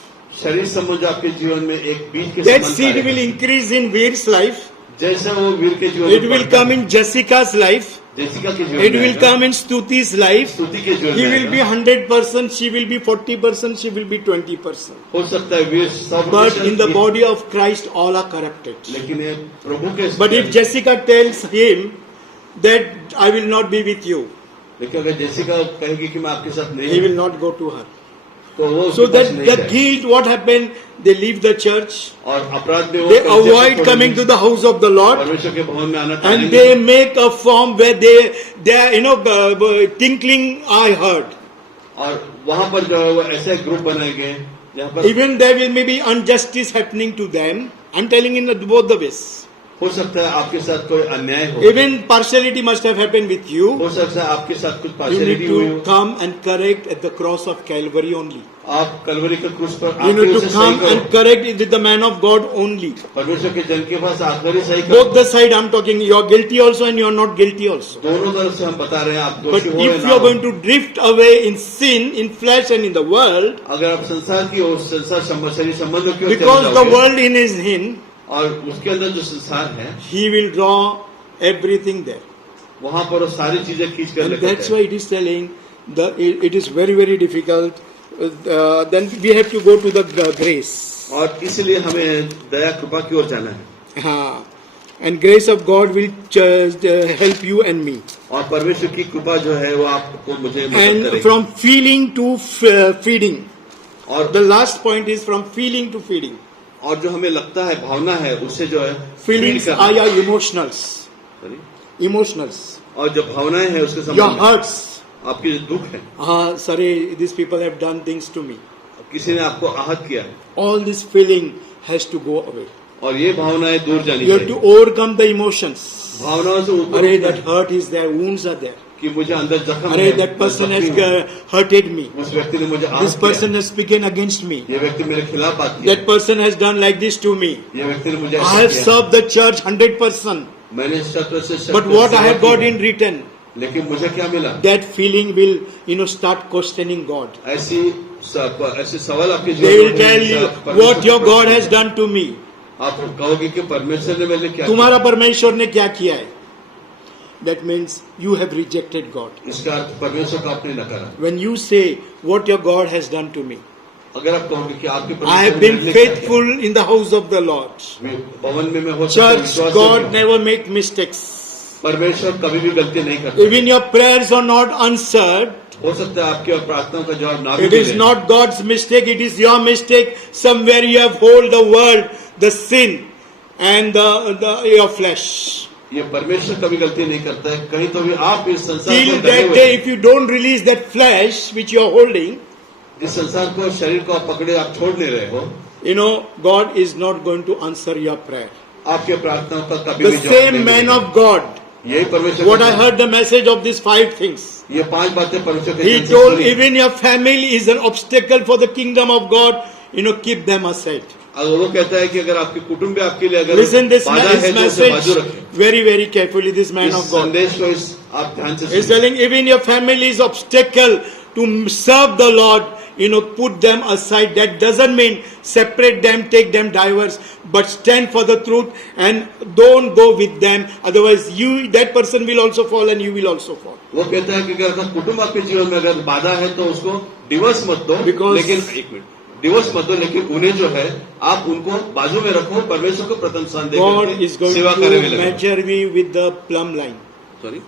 शरीर संबंध जो आपके जीवन में एक बीज के That समान seed कार्य will करता है। increase in Veer's life. जैसे वो वीर के जीवन It में will बढ़ता come है, in Jessica's life. जेसिका के जीवन It में will आएगा, come in Stuti's life. स्तुति के जीवन He में will be आएगा। 100%, she will be 40%, she will be 20%. हो सकता है वीर 100%, But in the body of Christ, all are corrupted. लेकिन ये प्रभु के But if Jessica tells him that I will not be with you, लेकिन अगर जेसिका कहेगी कि मैं आपके साथ नहीं he हूं, will not go to her. तो वो So उसके पास that नहीं the जाएगी। guilt, what happened? They leave the church. और अपराध में वो They कलिसिया को avoid छोड़ेंगे, coming to the house of the Lord. परमेश्वर के भवन में आना And टालेंगे, they make a form where they are, tinkling, I heard. और वहां पर जो है वो ऐसे ग्रुप बनाएंगे जहाँ पर Even there will maybe injustice happening to them. I'm telling in both the ways. हो सकता है आपके साथ कोई अन्याय हो, Even partiality must have happened with you. हो सकता है आपके साथ कुछ You need पार्शियलिटी हुई to हो, come and correct at the cross of Calvary only. आप कलवरी के क्रूस पर You आखिरी need उसे to सही come करो, and correct it with the man of God only. परमेश्वर के जन के पास आखिरी सही करो। Both the side I'm talking, you are guilty also and you are not guilty also. दोनों तरफ से हम बता रहे हैं आप But दोषी हो या if ना you are हो। going to drift away in sin, in flesh and in the world, अगर आप संसार की ओर संसार शरीर संबंधों की ओर चले because the जाओगे, world in his in, और उसके अंदर जो संसार है he will draw everything there. वहां पर वो सारी चीजें खींच कर And लेकर that's why it is telling, it is very, very difficult. Then we have to go to the grace. और इसलिए हमें दया कृपा की ओर जाना है, And grace of God will help you and me. और परमेश्वर की कृपा जो है वो आपको मुझे मदद And करेगी। from feeling to feeding. और The last point is from feeling to feeding. और जो हमें लगता है भावना है उससे जो है Feelings feed are करना। your emotionals. Sorry? Emotionals. और जो भावनाएं हैं उसके Your संबंध में hurts. आपके जो दुख है, Sorry, these people have done things to me. किसी ने आपको आहत किया है, All this feeling has to go away. और ये भावनाएं दूर जानी You have to चाहिए। overcome the emotions. भावनाओं से ऊपर Array, उठना that है hurt is there, wounds are there. कि मुझे अंदर जख्म Array, है, that person has जख्मी हूं। hurted me. उस व्यक्ति ने मुझे This आहत person किया, has spoken against me. ये व्यक्ति मेरे खिलाफ बात किया, That person has done like this to me. ये व्यक्ति ने मुझे I ऐसा have किया। served the church 100%. मैंने शत्र से शत्र But what I सेवा have got की, in return, लेकिन मुझे क्या मिला? that feeling will, start questioning God. ऐसे सवाल आपके They जीवन will tell you what your God has done to me. आप कहोगे कि परमेश्वर ने मेरे लिए क्या तुम्हारा परमेश्वर ने क्या किया है? That means you have rejected God. किया? इसका अर्थ परमेश्वर का आपने नकारा। When you say what your God has done to me, अगर आप कहोगे कि आपके I परमेश्वर have ने been मेरे लिए क्या faithful in the house of the Lord. किया? भवन में मैं हो सकता हूं Church, विश्वास God करके। never make mistakes. परमेश्वर कभी भी गलती नहीं करता। Even your prayers are not answered. हो सकता है आपके प्रार्थनाओं का जवाब ना भी It is मिले। not God's mistake, it is your mistake. Somewhere you have hold the world, the sin, and your flesh. ये परमेश्वर कभी गलती नहीं करता है, कहीं तो भी आप इस संसार को Till डरे that हुए day, हैं। if you don't release that flesh which you are holding, इस संसार को शरीर को आप पकड़े आप छोड़ नहीं रहे हो, God is not going to answer your prayer. आपके प्रार्थनाओं का कभी The भी जवाब same नहीं man मिलेगा। of God, यही परमेश्वर what का- I heard the message of these 5 things. ये 5 बातें परमेश्वर के He जन से told सुनी। even your family is an obstacle for the kingdom of God, keep them aside. अगर वो कहता है कि अगर आपके कुटुंब में आपके लिए अगर Listen this बाधा है तो उसे बाजू message रखें। very, very carefully, this man इस of God. संदेश को आप ध्यान से He's सुनिए। telling even your family is obstacle to serve the Lord, put them aside. That doesn't mean separate them, take them diverse, but stand for the truth and don't go with them. Otherwise, that person will also fall and you will also fall. वो कहता है कि अगर कुटुंब आपके जीवन में अगर बाधा है तो उसको डिवोर्स मत दो, Because- लेकिन एक मिनट डिवोर्स मत दो, लेकिन उन्हें जो है आप उनको बाजू में रखो, परमेश्वर को प्रथम स्थान दे God is करके going सेवा करने में to लगो। measure me with the plumb line. Sorry,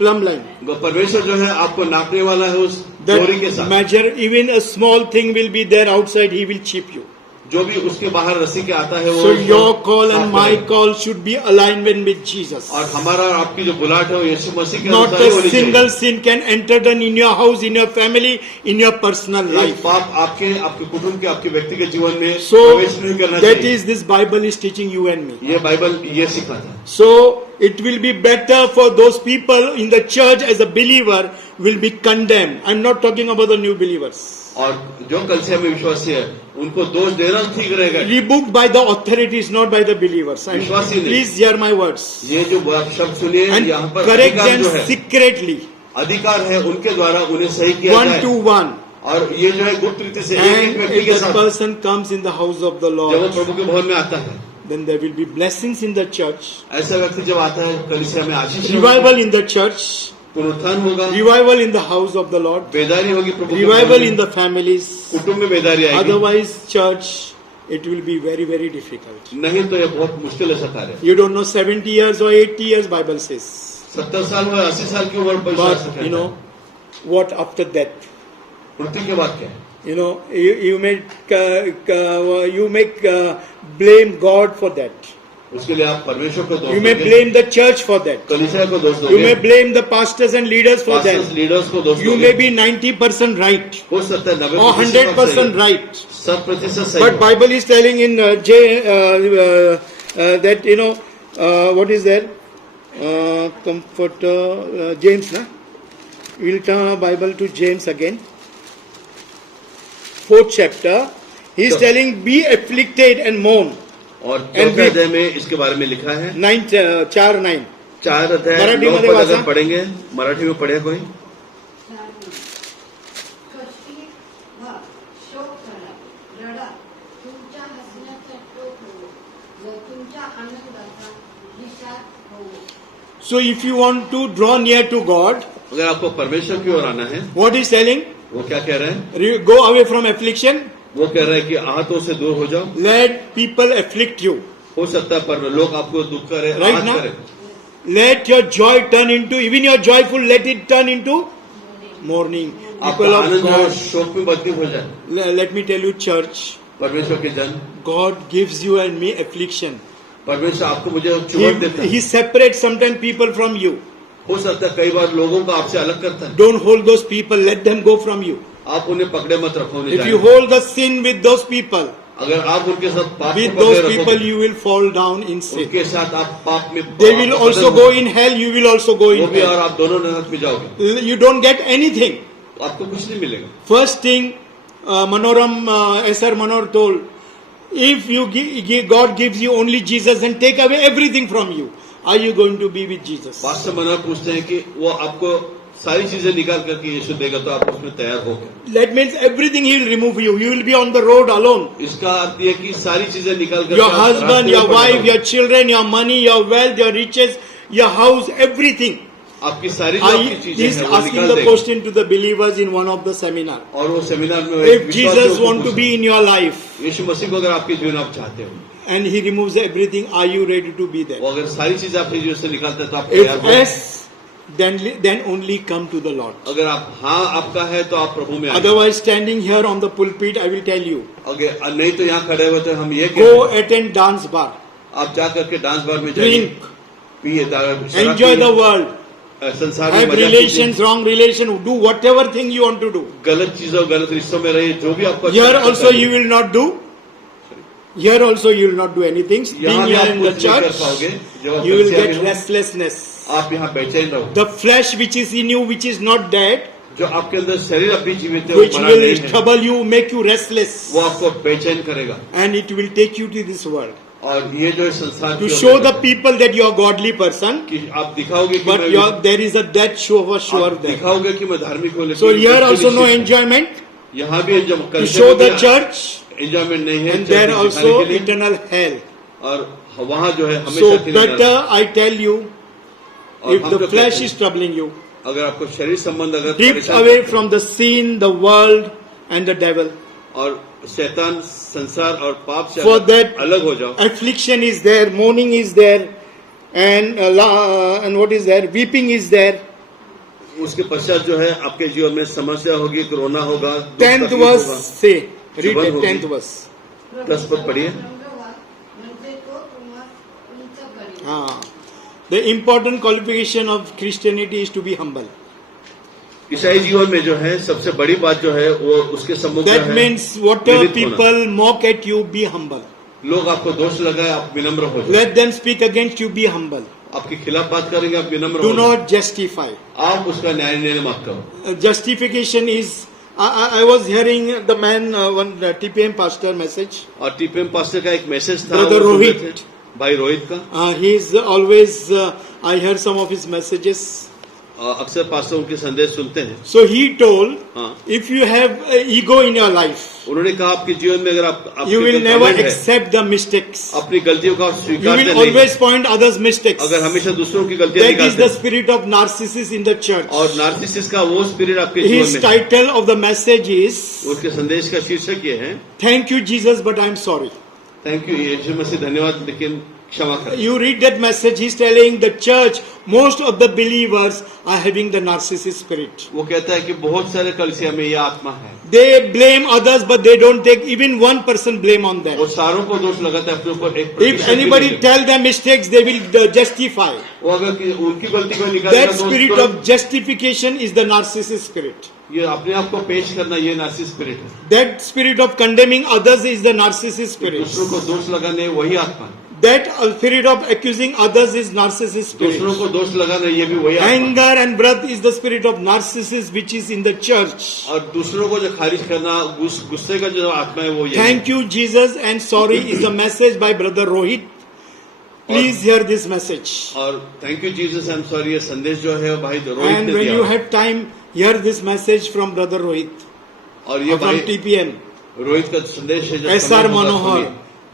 Plumb line. परमेश्वर जो है आपको नापने वाला है उस डोरी के That साथ। measure, even a small thing will be there outside, he will chip you. जो भी उसके बाहर रस्सी के आता है वो So उसको your call and साफ my करेगा। call should be alignment with Jesus. और हमारा और आपकी जो बुलाहट है वो यीशु मसीह के Not अनुसार ही a होनी चाहिए। single sin can enter in your house, in your family, in your personal एक life. पाप आपके आपके कुटुंब के आपके व्यक्तिगत जीवन में So प्रवेश नहीं करना that चाहिए। is this Bible is teaching you and me. ये बाइबल ये सिखाता है। So it will be better for those people in the church as a believer will be condemned. I'm not talking about the new believers. और जो कलीसिया में विश्वासी है उनको दोष देना ठीक रहेगा। Rebuked by the authorities, not by the believers. And विश्वासी नहीं। please hear my words. ये जो आप शब्द सुनिए And यहाँ पर correct अधिकार them जो है secretly, अधिकार है उनके द्वारा उन्हें सही किया one जाए। to one. और ये जो है गुप्त रीति से एक And व्यक्ति if के that साथ person comes in the house of the जब वो Lord, प्रभु के भवन में आता है, then there will be blessings in the church, ऐसा व्यक्ति जब आता है कलीसिया में आशीष revival in the church, पुनरुत्थान होगा, revival in the house of the Lord, बेदारी होगी प्रभु के revival भवन in में, the families. कुटुंब में बेदारी आएगी। Otherwise, church, it will be very, very difficult. नहीं तो ये बहुत मुश्किल है कार्य। You don't know 70 years or 80 years, Bible says. 70 साल और 80 साल की उम्र पर विश्वास But, करता you है। know, what after death? मृत्यु के बाद क्या है? You know, you may blame God for that. उसके लिए आप परमेश्वर को दोष You may दोगे, blame the church for that. कलीसिया को दोष You may दोगे, blame the pastors and leaders for pastors that. Leaders को दोष You दोगे। may be 90% right हो सकता है 90% or 100% right. 100% सही But हो। Bible is telling in that, you know, what is there? Comforter, James, na? We'll turn our Bible to James again. 4th chapter. He is So- telling, be afflicted and mourn. और And चौथे अध्याय में इसके बारे में लिखा है। 4:9. 4 अध्याय मराठी 9 मध्ये पद वाचा। अगर पढ़ेंगे, मराठी में पढ़े कोई? कष्टी व्हा, शोक करा, रडा, तुमच्या हसण्याचा टोक होवो, व तुमच्या आनंदाचा विषाद होवो. So if you want to draw near to God, अगर आपको परमेश्वर की ओर आना है, what is telling? वो क्या कह रहे हैं? Go away from affliction. वो कह रहे हैं कि आहतों से दूर हो जाओ। Let people afflict you. हो सकता है पर लोग आपको दुख करे, Right आहत now? करे। Let your joy turn into, even your joyful, let it turn into mourning. आपका People of आनंद और God, शोक में बदली हो जाए। let me tell you, church, परमेश्वर के जन, God gives you and me affliction. परमेश्वर आपको मुझे चुभन देता है। He separates sometimes people from you. हो सकता है कई बार लोगों को आपसे अलग करता है। Don't hold those people, let them go from you. आप उन्हें पकड़े मत रखो, उन्हें If you जाने। hold the sin with those people, अगर आप उनके साथ पाप को with पकड़े those people रखोगे, you will fall down in sin. उनके साथ आप पाप में They will आप also पतन go होगे। in hell, you will also go वो in भी और hell. आप दोनों नरक में जाओगे, You don't get anything. आपको कुछ नहीं मिलेगा। First thing, S.R. Manohar told, if God gives you only Jesus and take away everything from you, are you going to be with Jesus? Pastor मना पूछते हैं कि वो आपको सारी चीजें निकाल करके यीशु देगा तो आप उसमें तैयार हो गए। That means everything He will remove you. You will be on the road alone. इसका अर्थ ये कि सारी चीजें निकाल करके Your आप husband, रास्ते your में wife, पड़े your children, your money, your wealth, your riches, your house, everything. हो। आपकी सारी जो He आपकी चीजें is हैं वो asking निकाल the देगा। question to the believers in one of the seminar. और वो सेमिनार में If विश्वासियों Jesus को want to पूछा, be in your life यीशु मसीह को अगर आपके जीवन आप चाहते हो, and He removes everything, are you ready to be there? वो अगर सारी चीजें आपके जीवन से निकालते हैं तो आप तैयार If हो। yes, then only come to the Lord. अगर आप हाँ आपका है तो आप प्रभु में आइए। Otherwise, standing here on the pulpit, I will tell you, अगर नहीं तो यहाँ खड़े हुए तो हम ये go कहते हैं, attend dance bar, आप जा करके डांस बार में जाइए, drink, पिए, शराब enjoy पिए, the world, संसार में have मजा कीजिए, relations, wrong relation, do whatever thing you want to do. गलत चीजों गलत रिश्तों में रहिए, जो भी आपको Here अच्छा also लगता है। you will not do. Here also you will not do anything. Being यहाँ भी here आप in the कुछ नहीं कर church, पाओगे, जब आप you will कलीसिया में get हो, restlessness. आप यहाँ बेचैन रहो। The flesh which is in you, which is not dead, जो आपके अंदर शरीर अभी जीवित है वो which मरा will नहीं है, trouble you, make you restless, वो आपको बेचैन करेगा। and it will take you to this world. और ये जो है संसार To की show ओर the है, people that you are godly person, कि आप दिखाओगे कि but there is a death show for sure आप there. दिखाओगे कि मैं धार्मिक हूँ, So लेकिन here इसको also no निश्चित है। enjoyment. यहाँ भी जब To show the church, enjoyment नहीं है, and चर्च there दिखाने also के लिए, eternal hell. और वहाँ जो है So हमेशा के लिए better I tell you, और if हम the तो flesh कहते is हैं, troubling you, अगर आपको शरीर संबंध अगर drift परेशान away करता है, from the sin, the world, and the devil. और शैतान, संसार और पाप से For that अलग हो जाओ। affliction is there, mourning is there, and what is there? Weeping is there. उसके पश्चात जो है आपके जीवन में समस्या होगी, कोरोना होगा, दुख 10th तकलीफ verse होगा। say, read जीवन the होगी। 10th verse. 10 पद पढ़िए। म्हणजे तो तुम्हा उंच करेल. Ah. The important qualification of Christianity is to be humble. ईसाई जीवन में जो है सबसे बड़ी बात जो है वो उसके सम्मुख जो That है means whatever विदित होना। people mock at you, be humble. लोग आपको दोष लगाए, आप विनम्र हो जाए। Let them speak against you, be humble. आपके खिलाफ बात करेंगे, आप विनम्र Do हो जाए। not justify. आप उसका न्याय निर्णय मत करो। Justification is, I was hearing the man, one TPM pastor message. और टीपीएम पास्टर का एक मैसेज था, Brother वो सुन रहे रोहित। थे, भाई रोहित का। He's always, I heard some of his messages. अक्सर पास्टर उनके संदेश सुनते हैं। So he told, हाँ। if you have ego in your life, उन्होंने कहा आपके जीवन में अगर आपके you will अंदर never घमंड है, accept the mistakes. अपनी गलतियों का You स्वीकार will नहीं, always point others' mistakes. अगर हमेशा दूसरों की गलतियां That is निकालते the हैं। spirit of narcissist in the church. और नार्सिसिस का वो स्पिरिट आपके जीवन His में है। title of the message is, उसके संदेश का शीर्षक ये है, Thank you Jesus, but I'm sorry. Thank you यीशु मसीह, धन्यवाद लेकिन क्षमा करें। You read that message, he's telling the church, most of the believers are having the narcissist spirit. वो कहता है कि बहुत सारे कलीसिया में ये आत्मा है, They blame others, but they don't take even 1% blame on them. वो सारों को दोष लगाता है अपने ऊपर। एक If प्रतिशत भी anybody नहीं। tell them mistakes, they will justify. वो अगर उनकी गलती को निकालेगा That तो spirit उसको- of justification is the narcissist spirit. ये अपने आप को पेश करना, ये नार्सिस स्पिरिट है। That spirit of condemning others is the narcissist spirit. दूसरों को दोष लगाने वही आत्मा है। That spirit of accusing others is narcissist दूसरों spirit. को दोष लगाना ये भी वही आत्मा है। Anger and wrath is the spirit of narcissist which is in the church. और दूसरों को जो खारिज करना, गुस्से का जो आत्मा है वो ये है। Thank you Jesus and sorry is a message by brother Rohit. Please hear this message. और thank you Jesus I am sorry, ये संदेश जो है वो भाई रोहित And ने when दिया you है। have time, hear this message from brother Rohit और ये from भाई TPM. रोहित का संदेश है जो SR समय होगा मनोहर। सुनिए।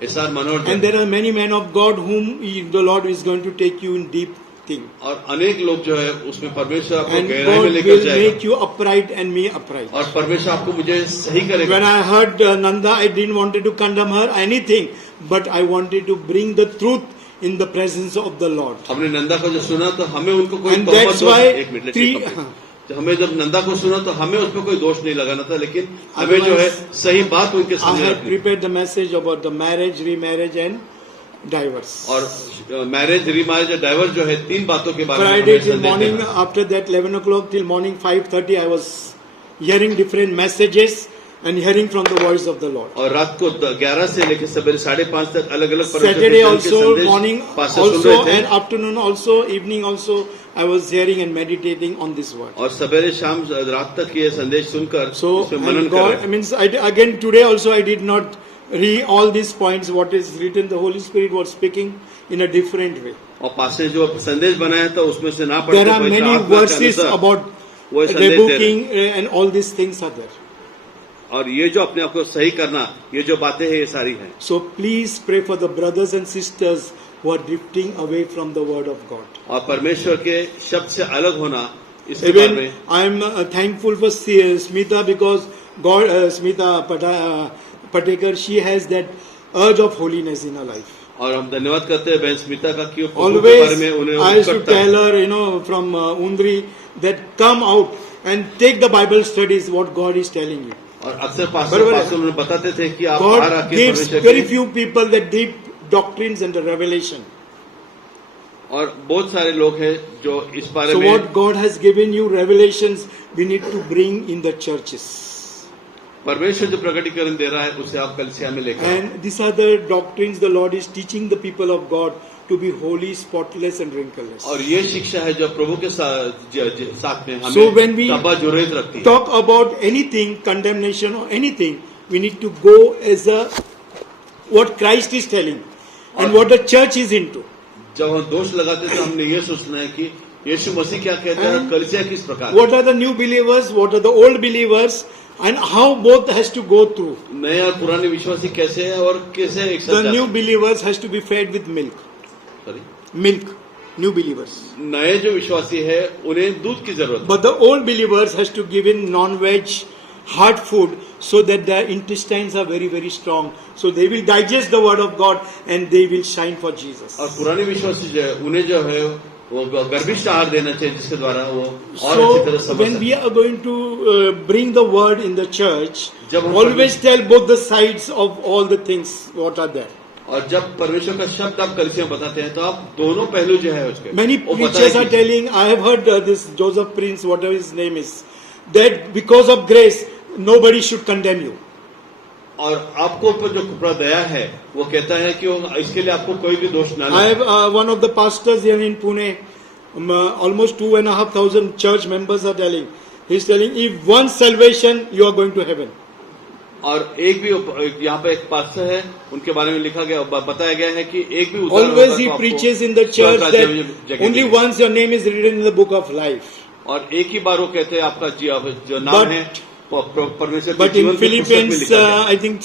SR Manohar And there are many men of God whom the Lord is going to take you in deep thing. और अनेक लोग जो है उसमें परमेश्वर आपको And गहराई में God लेकर will जाएगा make you upright and me upright. और परमेश्वर आपको मुझे सही करेगा। When I heard Nanda, I didn't wanted to condemn her anything, but I wanted to bring the truth in the presence of the Lord. हमने नंदा को जो सुना तो हमें उनको कोई And तोहमत that's दोष- why एक मिनट three- लेट्स कंप्लीट। तो हमें जब नंदा को सुना तो हमें उसमें कोई दोष नहीं लगाना था, लेकिन हमें जो है Otherwise, सही बात उनके I सामने had रखनी। prepared the message about the marriage, remarriage and divorce. और मैरिज, रीमैरिज और डाइवर्स जो है, तीन बातों के बारे में Friday हमें till संदेश morning, देना। after that 11 o'clock till morning 5:30, I was hearing different messages and hearing from the voice of the Lord. और रात को 11 से लेकर सवेरे 5:30 तक अलग अलग Saturday also, morning also, and afternoon also, evening also, I was hearing and meditating on this word. और सवेरे शाम रात तक ये संदेश सुनकर So, इसमें मनन and कर God, रहे I हैं। means, again today also I did not read all these points, what is written, the Holy Spirit was speaking in a different way. और पास ने जो संदेश बनाया था उसमें से ना पढ़ते There are हुए many आत्मा के verses अनुसार about वो संदेश दे रहे हैं। rebuking and all these things are there. और ये जो अपने आप को सही करना, ये जो बातें हैं ये सारी हैं। So please pray for the brothers and sisters who are drifting away from the word of God. और परमेश्वर के शब्द से अलग होना, इसके बारे Even में I am thankful for Smita because God, Smita Patekar, she has that urge of holiness in her life. और हम धन्यवाद करते हैं बहन स्मिता का कि वो प्रभु के बारे में Always उन्हें I used to उत्कटता है। tell her, from Undri, that come out and take the Bible studies, what God is telling you. और अक्सर बराबर है। पास्टर उन्हें बताते थे कि आप बाहर God आके gives परमेश्वर very की, few people the deep doctrines and the revelation. और बहुत सारे लोग हैं जो इस बारे So में, what God has given you revelations, we need to bring in the churches. परमेश्वर जो प्रकटीकरण दे रहा है उसे आप कलीसिया में लेकर आए। And these are the doctrines the Lord is teaching the people of God to be holy, spotless and wrinkleless. और ये शिक्षा है जो प्रभु के साथ में So when हमें we तबा जुरेत रखती है। talk about anything, condemnation or anything, we need to go as a what Christ is telling and what the church is into. जब हम दोष लगाते तो हमने ये सोचना है कि यीशु मसीह क्या कहता है, कलीसिया किस प्रकार, What are the new believers, what are the old believers, and how both has to go through. नए और पुराने विश्वासी कैसे है और कैसे एक साथ The जाते new हैं। believers has to be fed with milk. Sorry? Milk. New believers. नए जो विश्वासी है उन्हें दूध की जरूरत है, But the old believers has to give in non-veg, hard food so that their intestines are very, very strong. So they will digest the word of God and they will shine for Jesus. और पुराने विश्वासी जो है उन्हें जो है वो गर्भिष्ठ आहार देना चाहिए जिसके द्वारा वो और अच्छी तरह So समझ when सके। we are going to bring the word in the church, जब हम always tell both the sides of all the things what are there. और जब परमेश्वर का शब्द आप कलीसिया में बताते हैं तो आप दोनों पहलू जो है उसके Many वो preachers बताएं are कि- telling, I have heard this Joseph Prince, whatever his name is, that because of grace, nobody should condemn you. और आपको ऊपर जो कपड़ा दया है वो कहता है कि इसके लिए आपको कोई भी दोष ना I लगे। have one of the pastors here in Pune, almost 2,500 church members are telling. He's telling, if one salvation, you are going to heaven. और एक भी यहाँ पे एक पास्टर है उनके बारे में लिखा गया बताया गया है कि एक भी उद्धार होगा Always तो he आपको preaches in the स्वर्ग church राज्य में that जगह only मिलेगी। once your name is written in the book of life. और एक ही बार वो कहते हैं आपका जो नाम But- है परमेश्वर के But जीवन in की पुस्तक में Philippians, लिखा गया है। I think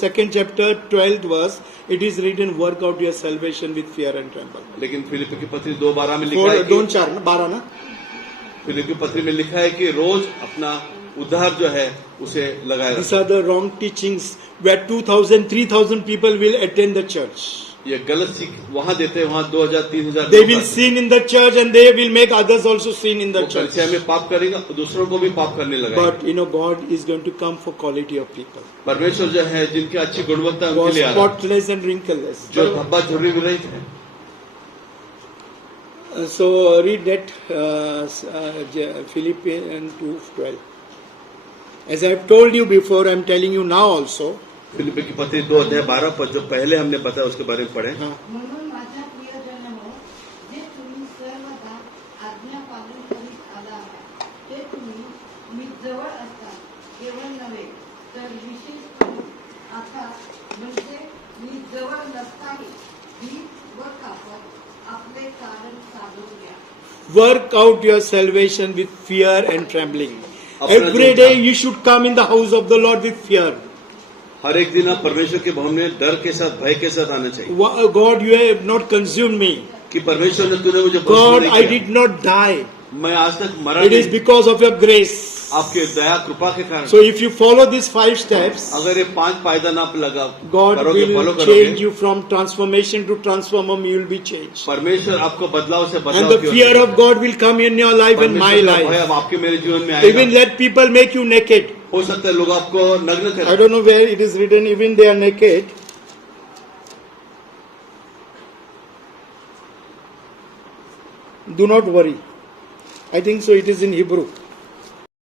second chapter, 12th verse, it is written, work out your salvation with fear and tremble. लेकिन फिलिपी की पत्री 2:12 में लिखा है कि Don't 4 na, 12 na? फिलिपी की पत्री में लिखा है कि रोज अपना उद्धार जो है उसे लगाए These रखें। are the wrong teachings where 2,000, 3,000 people will attend the church. ये गलत सीख वहां देते हैं वहां 2,000 3,000 They लोग will आते हैं। sin in the church and they will make others also sin in the वो church. कलीसिया में पाप करेगा तो दूसरों को भी पाप करने लगेगा। But God is going to come for quality of people. परमेश्वर जो है जिनकी अच्छी गुणवत्ता है, उनके Was लिए आ रहा है। spotless and wrinkleless. जो धब्बा झुर्री भी रहित है। So read that Philippians 2:12. As I have told you before, I am telling you now also. Philippi की पत्री 2:12 पर जो पहले हमने बताया उसके बारे में पढ़े। हाँ, म्हणून माझ्या प्रियजनांनो, जे तुम्ही सर्वदा आज्ञा पालन करीत आला आहात, ते तुम्ही मी जवळ असता केवळ नव्हे तर विशेष करून आता म्हणजे मी जवळ नसताही भीत व कापत आपले कारण साधून घ्या. work out your salvation with fear and trembling. अपना Every जो day you should come in the house of the Lord with fear. हर एक दिन आप परमेश्वर के भवन में डर के साथ भय के साथ आना चाहिए God, you have not consumed me. कि परमेश्वर ने तूने मुझे भस्म God, नहीं I किया। did not die. मैं आज तक मरा It is नहीं because of your grace. आपके दया कृपा के कारण। So if you follow these 5 steps, अगर ये 5 पायदान आप लगा God करोगे फॉलो will change करोगे you from transformation to transformer. You will be changed. परमेश्वर आपको बदलाव से And बदलाव the की ओर fear ले of God will come in your life and my परमेश्वर का भय life. अब आपके मेरे जीवन में Even आएगा। let people make you naked. हो सकता है लोग आपको नग्न I करें। don't know where it is written, even they are naked. Do not worry. I think so it is in Hebrew.